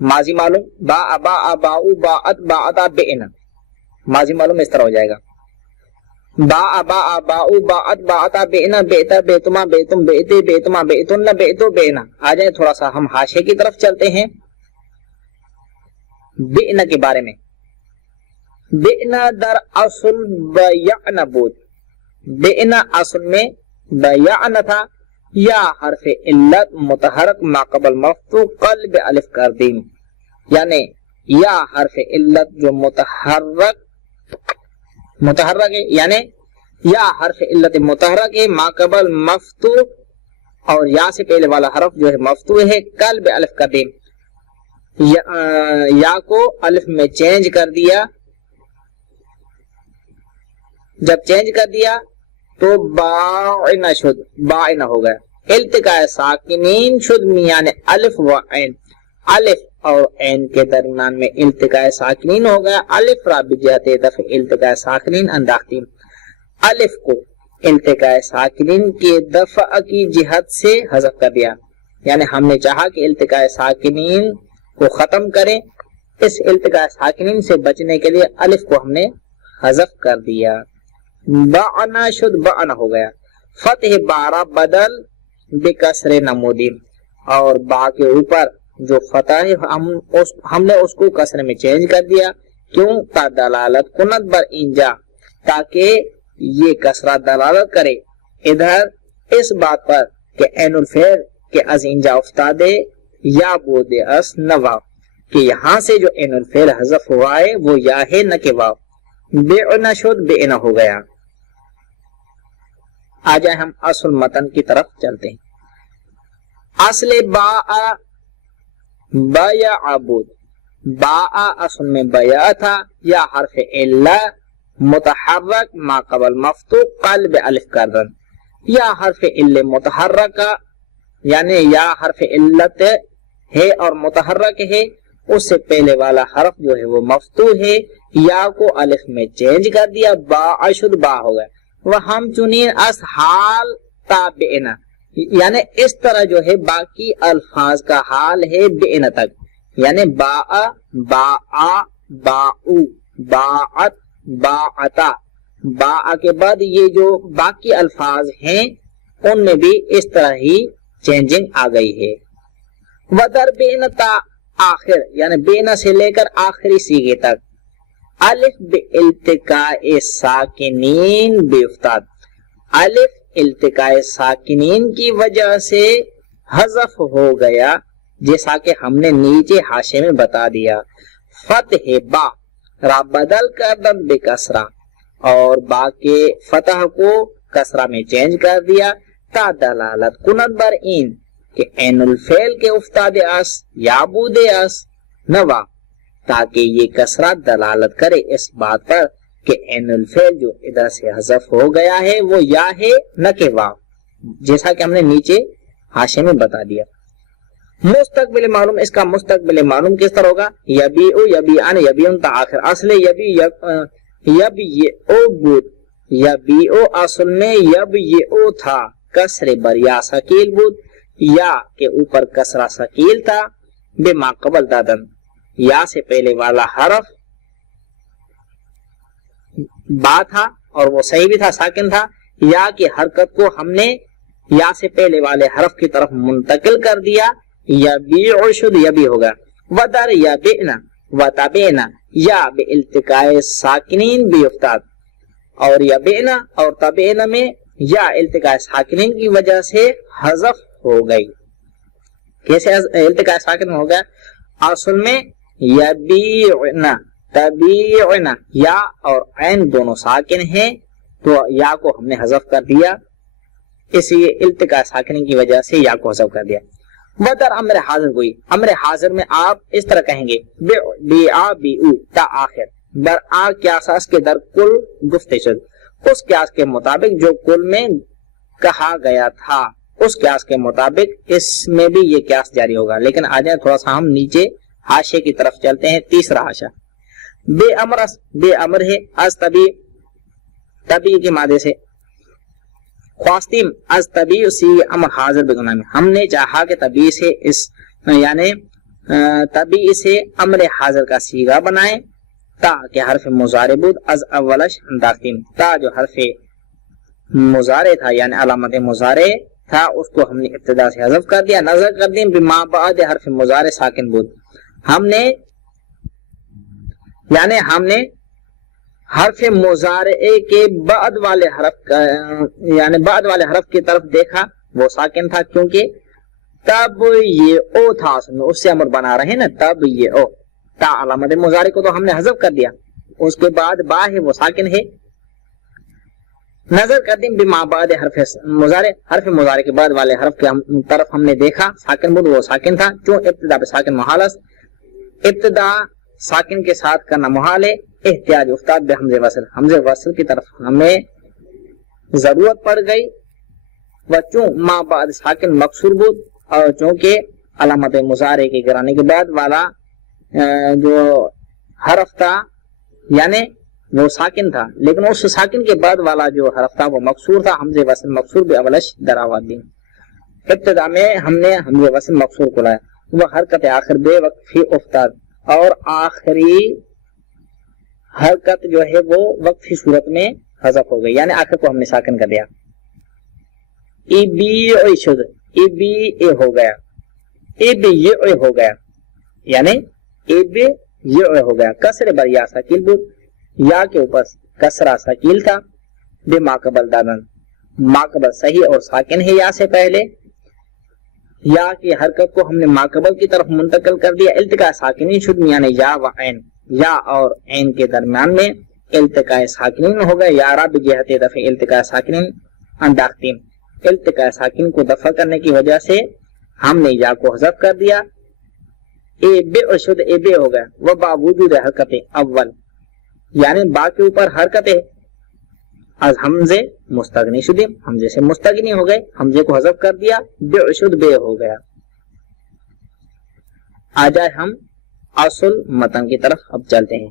ماضی معلوم با با باؤ باعت باعتا بئنا, ماضی معلوم اس طرح ہو جائے گا. با با باؤ باعت باعتا بئنا, بیتا بیتما بیتم بیتے بیتما بیتن بیتو بینا. آ جائیں تھوڑا سا ہم حاشیے کی طرف چلتے ہیں بئنا کے بارے میں. بئنا در اصل بیعنا بود, بئنا اصل میں بیعنا تھا. یا حرف علت متحرک ما قبل مفتوح قلب الف کر دیں, یعنی یا حرف علت جو متحرک ہے, یعنی یا حرف علت متحرک ہے ما قبل مفتوح, اور یا سے پہلے والا حرف جو ہے مفتوح ہے. قلب الف کر دیں, یا کو الف میں چینج کر دیا. جب چینج کر دیا تو باعنا شد, باعنا ہو گیا. التقاء ساکنین شد میان الف و عین, الف اور عین کے درمیان میں التقاء ساکنین ہو گیا. الف را بجہت دفع التقاء ساکنین انداختی, الف کو التقاء ساکنین کے دفع کی جہت سے حذف کر دیا, یعنی ہم نے چاہا کہ التقاء ساکنین کو ختم کریں, اس التقاء ساکنین سے بچنے کے لیے الف کو ہم نے حذف کر دیا. بعنا شد بعنا ہو گیا. فتح بارہ بدل بکسر نمودین, اور با کے اوپر جو فتح ہے ہم نے اس کو کسر میں چینج کر دیا. کیوں؟ تا دلالت کنت بر انجا, تاکہ یہ کسرہ دلالت کرے ادھر اس بات پر کہ عین الفعل کے از انجا افتادے یا بود اس نوا, کہ یہاں سے جو عین الفعل حذف ہوا ہے وہ یا ہے نہ کہ واو. بعنا شد بعنا ہو گیا. آ جائیں ہم اصل متن کی طرف چلتے ہیں. اصل باء بیع بود, باء اصل میں بیع تھا. یا حرف علا متحرک ما قبل مفتوح قلب الف کردن, یا حرف عل متحرک یعنی یا حرف علت ہے اور متحرک ہے, اس سے پہلے والا حرف جو ہے وہ مفتوح ہے, یا کو الف میں چینج کر دیا. باء شد با ہو گیا. وہ ہم چنین اس حال تابعنا، یعنی اس طرح جو ہے باقی الفاظ کا حال ہے بئنا تک، یعنی باء باء باؤ باعت باعتا، باء کے بعد یہ جو باقی الفاظ ہیں ان میں بھی اس طرح ہی چینجنگ آ گئی ہے۔ ودر بین تا آخر، یعنی بینا سے لے کر آخری سیغے تک، الف بالتقاء ساکنین بے افتاد، الف التقاء ساکنین کی وجہ سے حذف ہو گیا، جیسا کہ ہم نے نیچے حاشے میں بتا دیا۔ فتح با، را بدل کر دم بکسرہ، اور با کے فتح کو کسرہ میں چینج کر دیا، تا دلالت کنت بر این کہ عین الفعل کے افتاد اس یا بود اس نوا، تاکہ یہ کسرہ دلالت کرے اس بات پر کہ عین الفعل جو ادھر سے حذف ہو گیا ہے وہ یا ہے نہ کہ واو، جیسا کہ ہم نے نیچے حاشے میں بتا دیا۔ مستقبل معلوم، اس کا مستقبل معلوم کس طرح ہوگا؟ یبیع یبیعن یبیعن تا آخر، اصل یبیع بود، یبیع اصل میں یبیع تھا، کسر بر یا ثقیل بود، یا کے اوپر کسرہ ثقیل تھا، بے ما قبل دادن، یا سے پہلے والا حرف با تھا اور وہ صحیح بھی تھا، ساکن تھا، یا کی حرکت کو ہم نے یا سے پہلے والے حرف کی طرف منتقل کر دیا، یبیع شد یبی ہوگا۔ ودر یبئنا وتبئنا، یا بے التقاء ساکنین بے افتاد، اور یبئنا اور تبئنا میں یا التقاء ساکنین کی وجہ سے حذف ہو گئی۔ کیسے التقاء ساکن ہو گیا؟ اصل میں یبیعنا تبیعنا، یا اور عین دونوں ساکن ہیں تو یا کو ہم نے حذف کر دیا، اس لیے التقاء ساکنین کی وجہ سے یا کو حذف کر دیا۔ بدر امر حاضر ہوئی، امر حاضر میں آپ اس طرح کہیں گے بیعا بیعو تا آخر، بر آ قیاس کے در کل گفتے شد، اس قیاس کے مطابق جو کل میں کہا گیا تھا، اس قیاس کے مطابق اس میں بھی یہ قیاس جاری ہوگا۔ لیکن آ جائیں تھوڑا سا ہم نیچے حاشے کی طرف چلتے ہیں۔ تیسرا حاشا، بے امر، بے امر ہے از طبیع، طبیع کے مادے سے، خواستیم از طبیع سی امر حاضر بگنام، ہم نے چاہا کہ طبیع سے اس یعنی طبیع سے امر حاضر کا صیغہ بنائیں، تا کہ حرف مضارع بود از اولش انداختیم، تا جو حرف مضارع تھا یعنی علامت مضارع تھا اس کو ہم نے ابتدا سے حذف کر دیا، نظر کر دیں بما بعد حرف مضارع ساکن بود، ہم نے یعنی ہم نے حرف مضارع کے بعد والے حرف یعنی بعد والے حرف کی طرف دیکھا، وہ ساکن تھا کیونکہ تب یہ او تھا، اصل میں اس سے امر بنا رہے نا، تب یہ او، تا علامت مضارع کو تو ہم نے حذف کر دیا، اس کے بعد با ہے وہ ساکن ہے، نظر کر دیں بما بعد حرف مضارع، حرف مضارع کے بعد والے حرف کی طرف ہم نے دیکھا، ساکن بود وہ ساکن تھا، چون ابتدا پہ ساکن محال است، ابتدا ساکن کے ساتھ کرنا محال ہے، احتیاج افتاد بے حمزہ وصل، حمزہ وصل کی طرف ہمیں ضرورت پڑ گئی، و چون ما بعد ساکن مکسور بود، اور چونکہ علامت مضارع کے گرانے کے بعد والا جو حرف تھا یعنی وہ ساکن تھا، لیکن اس ساکن کے بعد والا جو حرف تھا وہ مکسور تھا، حمزہ وصل مکسور بے اولش دراوات دیں، ابتدا میں ہم نے حمزہ وصل مکسور کو لایا، وہ حرکت آخر بے وقفی افتاد، اور آخری حرکت جو ہے وہ وقفی صورت میں حذف ہو گئی، یعنی آخر کو ہم نے ساکن کر دیا، ای بی او شد، ای بی اے ہو گیا، ای بی یہ ہو گیا، یعنی ای بی یہ ہو گیا، کسر بر یا ثقیل بود، یا کے اوپر کسرہ ثقیل تھا، بے ماقبل دادن، ماقبل صحیح اور ساکن ہے یا سے پہلے، یا کی حرکت کو ہم نے ماقبل کی طرف منتقل کر دیا، التقاء ساکنین شد، یعنی یا و عین، یا اور عین کے درمیان میں التقاء ساکنین ہوگا، یا را بجہت دفع التقاء ساکنین انداختیم، التقاء ساکن کو دفع کرنے کی وجہ سے ہم نے یا کو حذف کر دیا، اے بے شد اے بے ہو گیا، وہ باوجود حرکت اول یعنی با کے اوپر حرکت ہے، از حمزے مستغنی شدیم، حمزے سے مستغنی ہو گئے، حمزے کو حذف کر دیا، بے شد بے ہو گیا۔ آ جائے ہم اصل متن کی طرف اب چلتے ہیں۔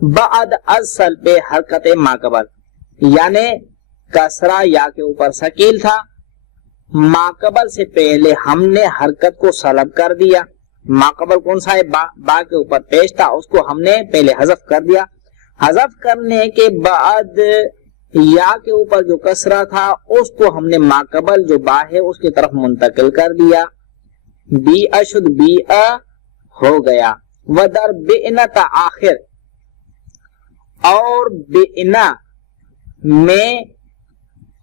بعد اصل پہ حرکت ماقبل، یعنی کسرہ یا کے اوپر ثقیل تھا، ماقبل سے پہلے ہم نے حرکت کو سلب کر دیا. ماقبل کون سا ہے؟ با. با کے اوپر پیش تھا، اس کو ہم نے پہلے حذف کر دیا. حذف کرنے کے بعد یا کے اوپر جو کسرہ تھا اس کو ہم نے ماقبل جو با ہے اس کی طرف منتقل کر دیا. بی اشد بی ہو گیا. ودر بئنا تا آخر، اور بئنا میں،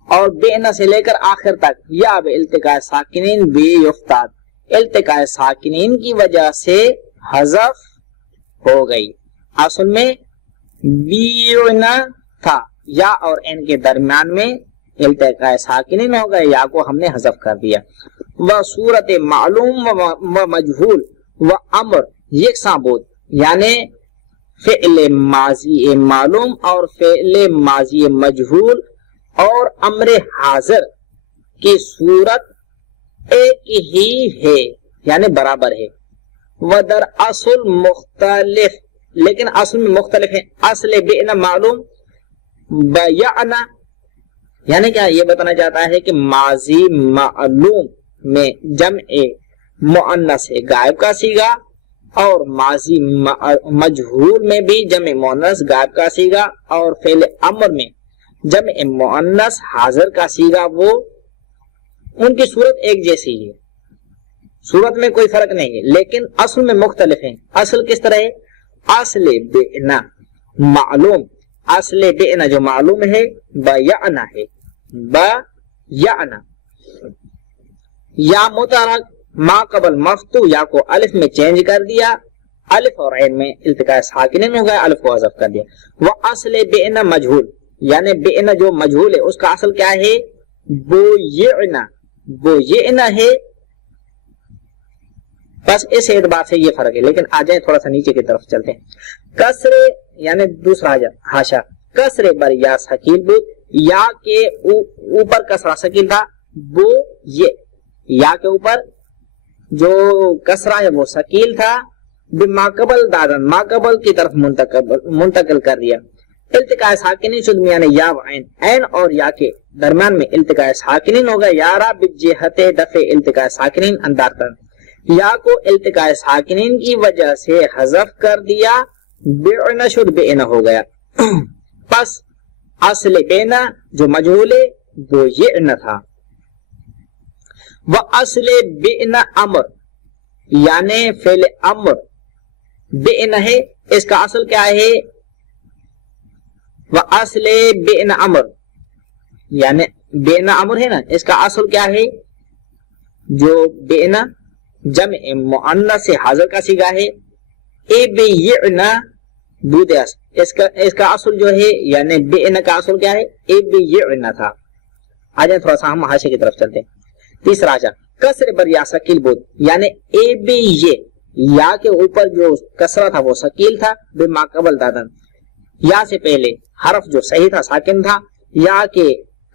اور بئنا سے لے کر آخر تک یا بے التقاء ساکنین بے یفتاد، التقاء ساکنین کی وجہ سے حذف ہو گئی. اصل میں بیعنا تھا، یا اور ان کے درمیان میں التقاء ساکنین ہو گئے، یا کو ہم نے حذف کر دیا. وہ صورت معلوم و مجہول و امر یکساں بود، یعنی فعل ماضی معلوم اور فعل ماضی مجہول اور امر حاضر کی صورت ایک ہی ہے، یعنی برابر ہے. ودر اصل مختلف، لیکن اصل میں مختلف ہے. اصل بئنا معلوم بیعنا، یعنی کیا یہ بتانا چاہتا ہے کہ ماضی معلوم میں جمع مؤنث ہے غائب کا صیغہ، اور ماضی مجہول میں بھی جمع مؤنث غائب کا صیغہ، اور فعل امر میں جمع مؤنث حاضر کا صیغہ، وہ ان کی صورت ایک جیسی ہے، صورت میں کوئی فرق نہیں ہے، لیکن اصل میں مختلف ہیں. اصل کس طرح ہے؟ اصل بئنا معلوم، اصل بئنا جو معلوم ہے بیعنا ہے، بیعنا. یا متحرک ما قبل مفتو، یا کو الف میں چینج کر دیا، الف اور عین میں التقاء ساکنین ہو گیا، الف کو حذف کر دیا. وہ اصل بئنا مجہول، یعنی بئنا جو مجہول ہے اس کا اصل کیا ہے؟ بویعنا، بویعنا ہے. بس اس اعتبار سے یہ فرق ہے. لیکن آ جائیں تھوڑا سا نیچے کی طرف چلتے ہیں. کسرے یعنی دوسرا حاشا، کسرے بر یا ثقیل بود، یا کے اوپر کسرہ ثقیل تھا، بو یہ یا کے اوپر جو کسرہ ہے وہ ثقیل تھا، بماقبل دادن ماقبل کی طرف منتقل کر دیا. التقاء ساکنین شد میان یا و عین، عین اور یا کے درمیان میں التقاء ساکنین ہوگا. یارا بجہت دفع التقاء ساکنین اندارتن، یا کو التقاء ساکنین کی وجہ سے حذف کر دیا، بئنا شد بئنا ہو گیا. پس اصل بئنا جو مجہول ہے وہ یہ تھا. وہ اصل بئنا امر، یعنی فعل امر بئنا ہے، اس کا اصل کیا ہے؟ وہ اصل بئنا امر، یعنی بئنا امر ہے نا، اس کا اصل کیا ہے؟ جو بئنا جمع مؤنث سے حاضر کا صیغہ ہے. اے بیعنا بود، اس کا اصل جو ہے یعنی بئنا کا اصل کیا ہے؟ اے بیعنا تھا. آ جائیں تھوڑا سا ہم حاشے کی طرف چلتے ہیں. تیسرا حاشا، کسر بر یا ثقیل بود، یعنی اے بی یہ یا کے اوپر جو کسرہ تھا وہ ثقیل تھا، بما قبل دادن، یا سے پہلے حرف جو صحیح تھا ساکن تھا، یا کے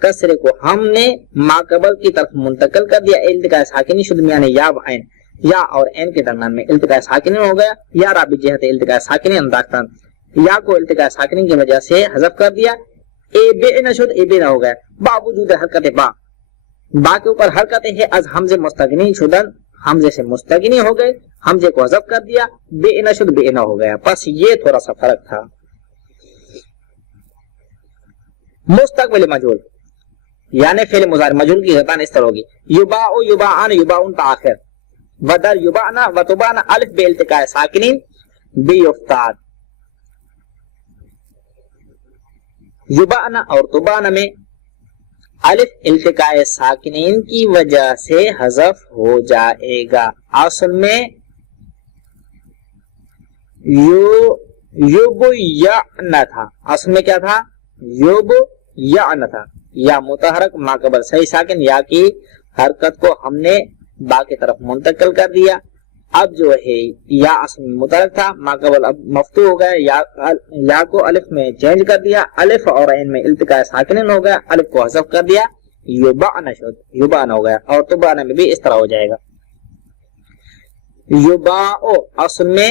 کسرے کو ہم نے ماقبل کی طرف منتقل کر دیا. التقاء ساکنین شد میان یا و عین، یا اور عین کے درمیان میں التقاء ساکنین ہو گیا. یا را بجہت التقاء ساکنین انداختن، یا کو التقاء ساکنین کی وجہ سے حذف کر دیا. اے بئنا شد اے بئنا ہو گیا. با وجود حرکت با، با کے اوپر حرکت ہے از حمزے مستغنی شدن، حمزے سے مستغنی ہو گئے، حمزے کو حذف کر دیا، بئنا شد بئنا ہو گیا. بس یہ تھوڑا سا فرق تھا. مستقبل مجہول یعنی فعل مضارع مجہول کی غیبان اس طرح ہوگی، یباؤ یباعن یباؤن تاخر، ودر یباعنا وتبانا الف بے التقاء ساکنین بی افتاد. یباعنا اور تبانا میں الف التقاء ساکنین کی وجہ سے حذف ہو جائے گا. اصل میں یبیعنا تھا، اصل میں کیا تھا؟ یبیعنا تھا. یا متحرک ماقبل صحیح ساکن یا کی حرکت کو ہم نے با کی طرف منتقل کر دیا. اب جو ہے یا اصل میں متحرک تھا، ماقبل اب مفتوح ہو گیا، یا کو الف میں چینج کر دیا، الف اور عین میں التقاء ساکنین ہو گیا، الف کو حذف کر دیا، یباعنا شد یباعنا ہو گیا. اور تبانا میں بھی اس طرح ہو جائے گا. یباؤ اصل میں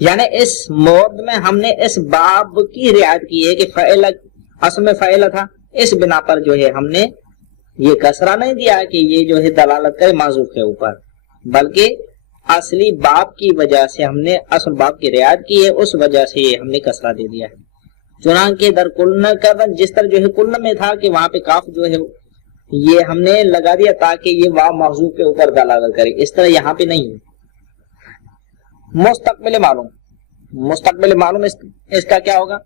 یعنی اس مورد میں ہم نے اس باب کی رعایت کی ہے کہ فعل اصل میں فعل تھا، اس بنا پر جو ہے ہم نے یہ کسرہ نہیں دیا کہ یہ جو ہے دلالت کرے معذوف کے اوپر، بلکہ اصلی باب کی وجہ سے ہم نے اصل باب کی رعایت کی ہے، اس وجہ سے یہ ہم نے کسرہ دے دیا ہے۔ چنانکہ در کلن کردن، جس طرح جو ہے کلن میں تھا کہ وہاں پہ کاف جو ہے یہ ہم نے لگا دیا تاکہ یہ واو محذوف کے اوپر دلالت کرے، اس طرح یہاں پہ نہیں ہے۔ مستقبل معلوم، مستقبل معلوم اس کا کیا ہوگا؟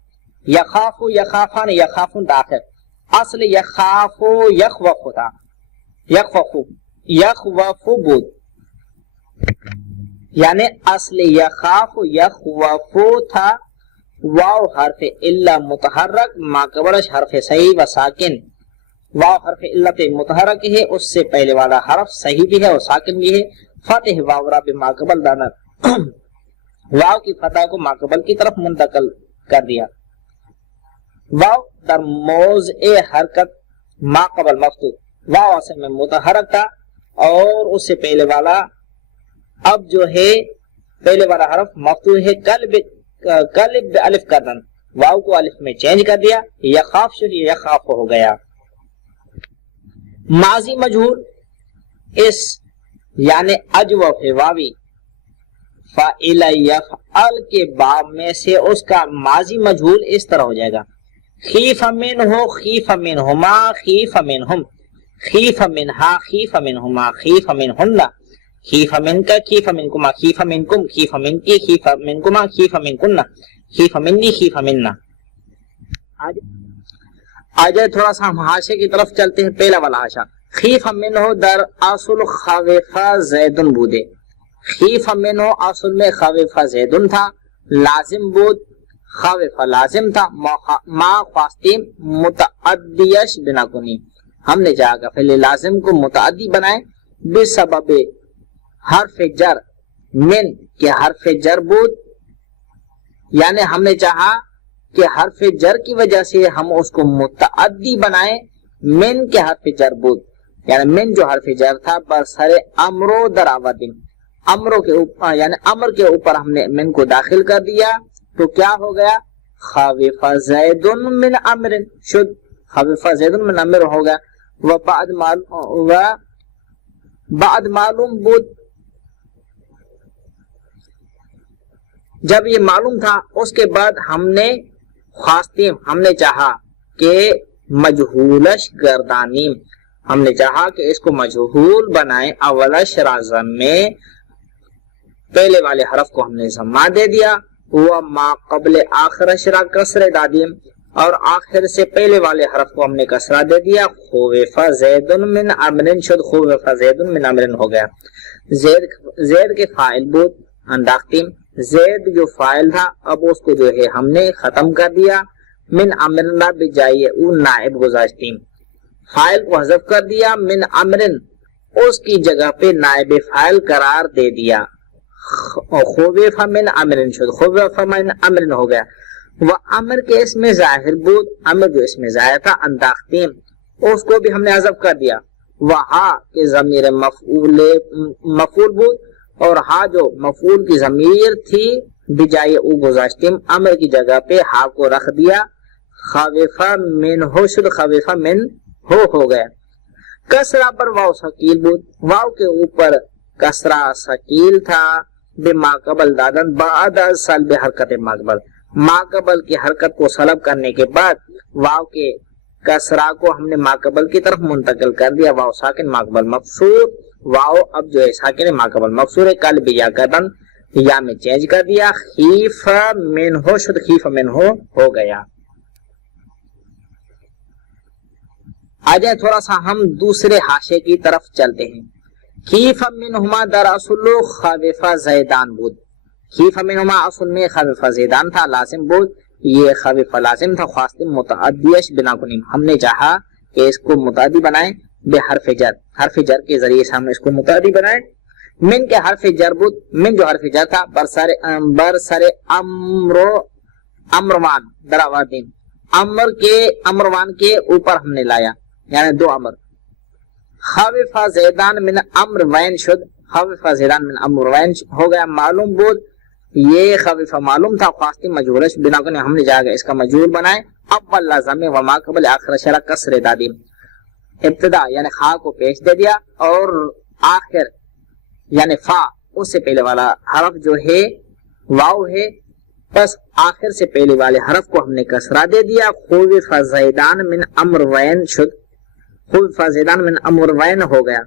یخاف یخافان یخافون داخل، اصل یخاف یخوف تھا، یخوف یخوف بود، یعنی اصل یخاف یخوف تھا، واو حرف الا متحرک ماقبلش حرف صحیح و ساکن، واو حرف علت متحرک ہے، اس سے پہلے والا حرف صحیح بھی ہے اور ساکن بھی ہے، فتح واو را بماقبل دانا، واو کی فتح کو ماقبل کی طرف منتقل کر دیا۔ واو در موضع حرکت ماقبل مفتوح، واو اصل میں متحرک تھا اور اس سے پہلے والا اب جو ہے پہلے والا حرف مفتوح ہے، قلب الف کردن، واو کو الف میں چینج کر دیا، یخاف شد یخاف ہو گیا۔ ماضی مجہول اس یعنی اجوف واوی فاعل یفعل کے باب میں سے اس کا ماضی مجہول اس طرح ہو جائے گا، خیف منہ خیف منہما خیف منہم، خیف منہا خیف منہما خیف منہن، خیف منک خیف منکما خیف منکم خیف منکی خیف منکما خیف منکن خیف منی خیف مننا۔ آجائے تھوڑا سا ہم حاشے کی طرف چلتے ہیں۔ پہلا والا حاشا، خیف منہ در اصل خوف زیدن بودے، خیف منہ اصل میں خوف زیدن تھا، لازم بود خوف لازم تھا، ما خواستیم متعدیش بنا کنی، ہم نے چاہا کہ فعل لازم کو متعدی بنائیں بسبب حرف جر من کے حرف جر بود، یعنی ہم نے چاہا کہ حرف جر کی وجہ سے ہم اس کو متعدی بنائیں من کے حرف جر بود، یعنی من جو حرف جر تھا برسر امرو در آودیم، امروں کے اوپر یعنی امر کے اوپر ہم نے من کو داخل کر دیا تو کیا ہو گیا؟ خوف زید من امر شد، خوف زید من امر ہو گیا۔ و بعد معلوم بود، جب یہ معلوم تھا اس کے بعد ہم نے خواستیم ہم نے چاہا کہ مجہولش گردانیم، ہم نے چاہا کہ اس کو مجہول بنائیں، اولش رازم میں پہلے والے حرف کو ہم نے ضمہ دے دیا، وہ ما قبل آخر اشرا کسر دادیم، اور آخر سے پہلے والے حرف کو ہم نے کسرہ دے دیا، خوف زید من امرن شد، خوف زید من امرن ہو گیا۔ زید کے فاعل بود انداختیم، زید جو فاعل تھا اب اس کو جو ہے ہم نے ختم کر دیا، من امرنا بجائے اون نائب گذاشتیم، فاعل کو حذف کر دیا، من امرن اس کی جگہ پہ نائب فاعل قرار دے دیا، خوف من امرن شد، خوف من امرن ہو گیا۔ وہ امر کے اس میں ظاہر بود، امر جو اس میں ظاہر تھا انداختیم اس کو بھی ہم نے حذف کر دیا، وہ ہا کے ضمیر مفعول بود، اور ہا جو مفعول کی ضمیر تھی بجائے او گذاشتیم امر کی جگہ پہ ہا کو رکھ دیا، خوف من ہو شد، خوف من ہو گیا۔ کسرہ پر واو ثقیل بود، واو کے اوپر کسرہ ثقیل تھا، بے ماقبل دادن بعد سلب حرکت ماقبل، ماقبل کی حرکت کو سلب کرنے کے بعد واو کے کسرہ کو ہم نے ماقبل کی طرف منتقل کر دیا، واو ساکن ماقبل مکسور، واو اب جو ہے ساکن ماقبل مکسور ہے، کل بھی یا کردن یا میں چینج کر دیا، خیف من ہو شد، خیف من ہو گیا۔ آجائے تھوڑا سا ہم دوسرے حاشے کی طرف چلتے ہیں۔ خیف منہما در اصل خوف زیدان بود، خیف منہما اصل میں خوف زیدان تھا، لازم بود، یہ خوف لازم تھا، خواستیم متعدیش بنا کنیم، ہم نے چاہا کہ اس کو متعدی بنائیں بے حرف جر، حرف جر کے ذریعے سے ہم نے اس کو متعدی بنائیں، من کے حرف جر بود، من جو حرف جر تھا برسر امروان دراوادین، امروان کے اوپر ہم نے لایا، یعنی دو امر، خوف زیدان من امر وین شد، خوف زیدان من امر وین ہو گیا، معلوم بود یہ خفیفہ معلوم تھا خواستی مجهولش بنا کنی ہم نے جا کے اس کا مجهول بنائے. اول لازم و ما قبل آخر شرع کسر دادیم. ابتدا یعنی خا کو پیش دے دیا اور آخر یعنی فا اس سے پہلے والا حرف جو ہے واو ہے، بس آخر سے پہلے والے حرف کو ہم نے کسرہ دے دیا. خوف زیدان من امر وین شد. خوف زیدان من امر وین ہو گیا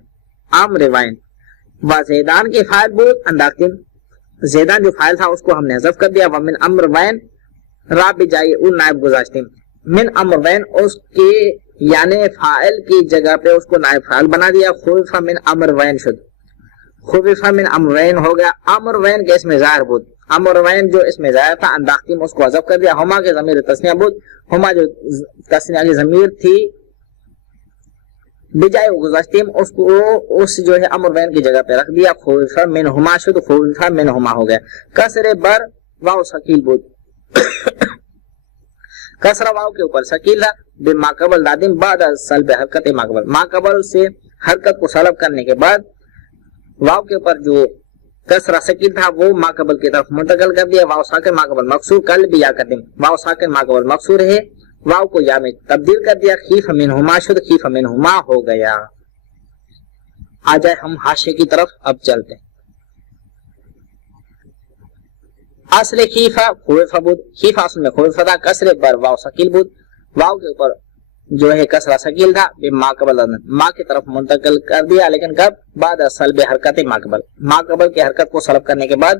امر وین. و زیدان کے فاعل بود انداختیم، زیدان جو فاعل تھا اس کو ہم نے حذف کر دیا. ومن امر وین را بجائے اون نائب گذاشتیم. من امر وین اس کے یعنی فاعل کی جگہ پہ اس کو نائب فاعل بنا دیا. خوف من امر وین شد. خوف من امر وین ہو گیا. امر وین کے اس میں ظاہر بود. امر وین جو اس میں ظاہر تھا انداختیم اس کو حذف کر دیا. ہما کے ضمیر تسنیہ بود. ہما جو تسنیہ کی ضمیر تھی بجائے گذاشتیم اس کو اس جو ہے امر وین کی جگہ پہ رکھ دیا. خوف منہما شد. خوف منہما ہو گیا. کسر بر واو ثقیل بود. کسرہ واو کے اوپر ثقیل تھا. بے ما قبل دادم بعد سلب حرکت ما قبل. ما قبل سے حرکت کو سلب کرنے کے بعد واو کے اوپر جو کسرہ ثقیل تھا وہ ما قبل کی طرف منتقل کر دیا. واو ساکن ما قبل مکسور کل بھی یا قدم. واو ساکن ما قبل مکسور ہے، واو کو یا میں تبدیل کر دیا. خیف منہما شد. خیف منہما ہو گیا. آ جائے ہم حاشیے کی طرف اب چلتے ہیں. اصل خیفہ خوفہ بود. خیفہ اصل میں خوفہ تھا. کسر بر واو ثقیل بود. واو کے اوپر جو ہے کسرہ ثقیل تھا. ما قبل ما کی طرف منتقل کر دیا لیکن کب؟ بعد سلب حرکت ما قبل. ما قبل کی حرکت کو سلب کرنے کے بعد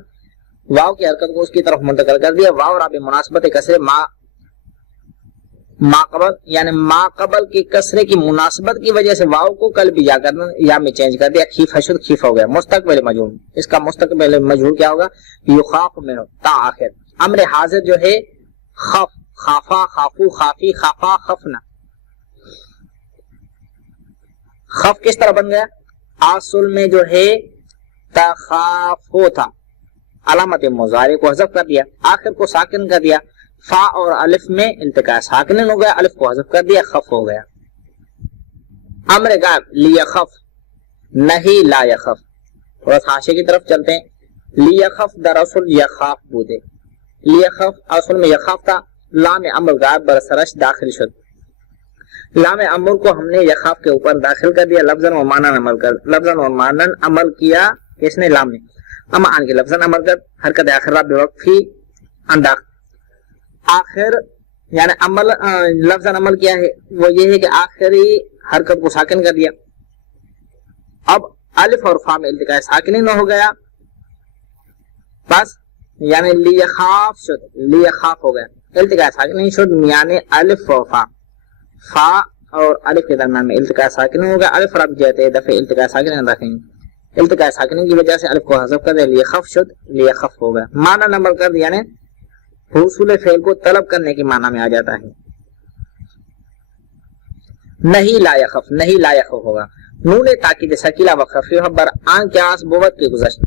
واو کی حرکت کو اس کی طرف منتقل کر دیا. واو راب مناسبت کسر ما قبل یعنی ما قبل کی کسرے کی مناسبت کی وجہ سے واو کو کل بھی یا میں چینج کر دیا. خیفہ شد. خیفہ ہو گیا. مستقبل مجهول. اس کا مستقبل مجهول کیا ہوگا؟ یخاف منه تا آخر. امر حاضر جو ہے خف، خافا، خافو، خافی، خافا، خفنا. خف کس طرح بن گیا؟ اصل میں جو ہے تخافو تھا. علامت مضارع کو حذف کر دیا. آخر کو ساکن کر دیا. فا اور الف میں التقاء ساکنن ہو گیا. الف کو حذف کر دیا. خف ہو گیا. امر غائب لیخف نہیں لا یخف. تھوڑا سا حاشیے کی طرف چلتے ہیں. لیخف دراصل یخاف بودے. لیخف اصل میں یخاف تھا. لام امر غائب برسرش داخل شد. لام امر کو ہم نے یخاف کے اوپر داخل کر دیا. لفظاً و معنن عمل کیا اس نے لام نے. اما آن کے لفظاً عمل کر حرکت آخر بے وقفی انداخت. آخر یعنی عمل لفظاً عمل کیا ہے وہ یہ ہے کہ آخری حرکت کو ساکن کر دیا. اب الف اور فا میں التقاء ساکنین ہو گیا. بس یعنی لیخاف شد. لیخاف ہو گیا. التقاء ساکنین شد یعنی الف و فا. فا اور الف کے درمیان میں التقاء ساکنین ہو گیا. الف رب جاتے دفعہ التقاء ساکنین رکھیں گے. التقاء ساکنین کی وجہ سے الف کو حذف کر دیا. لیخف شد. لیخف ہو گیا. معنی نمبر کر دیا یعنی حصول فعل کو طلب کرنے کے معنی میں آ جاتا ہے. نہیں لا یخف. نہیں لا یخف ہوگا. نون تاکید ثقیلہ و خفیفہ بر آن کے آس بوت کے گذشت.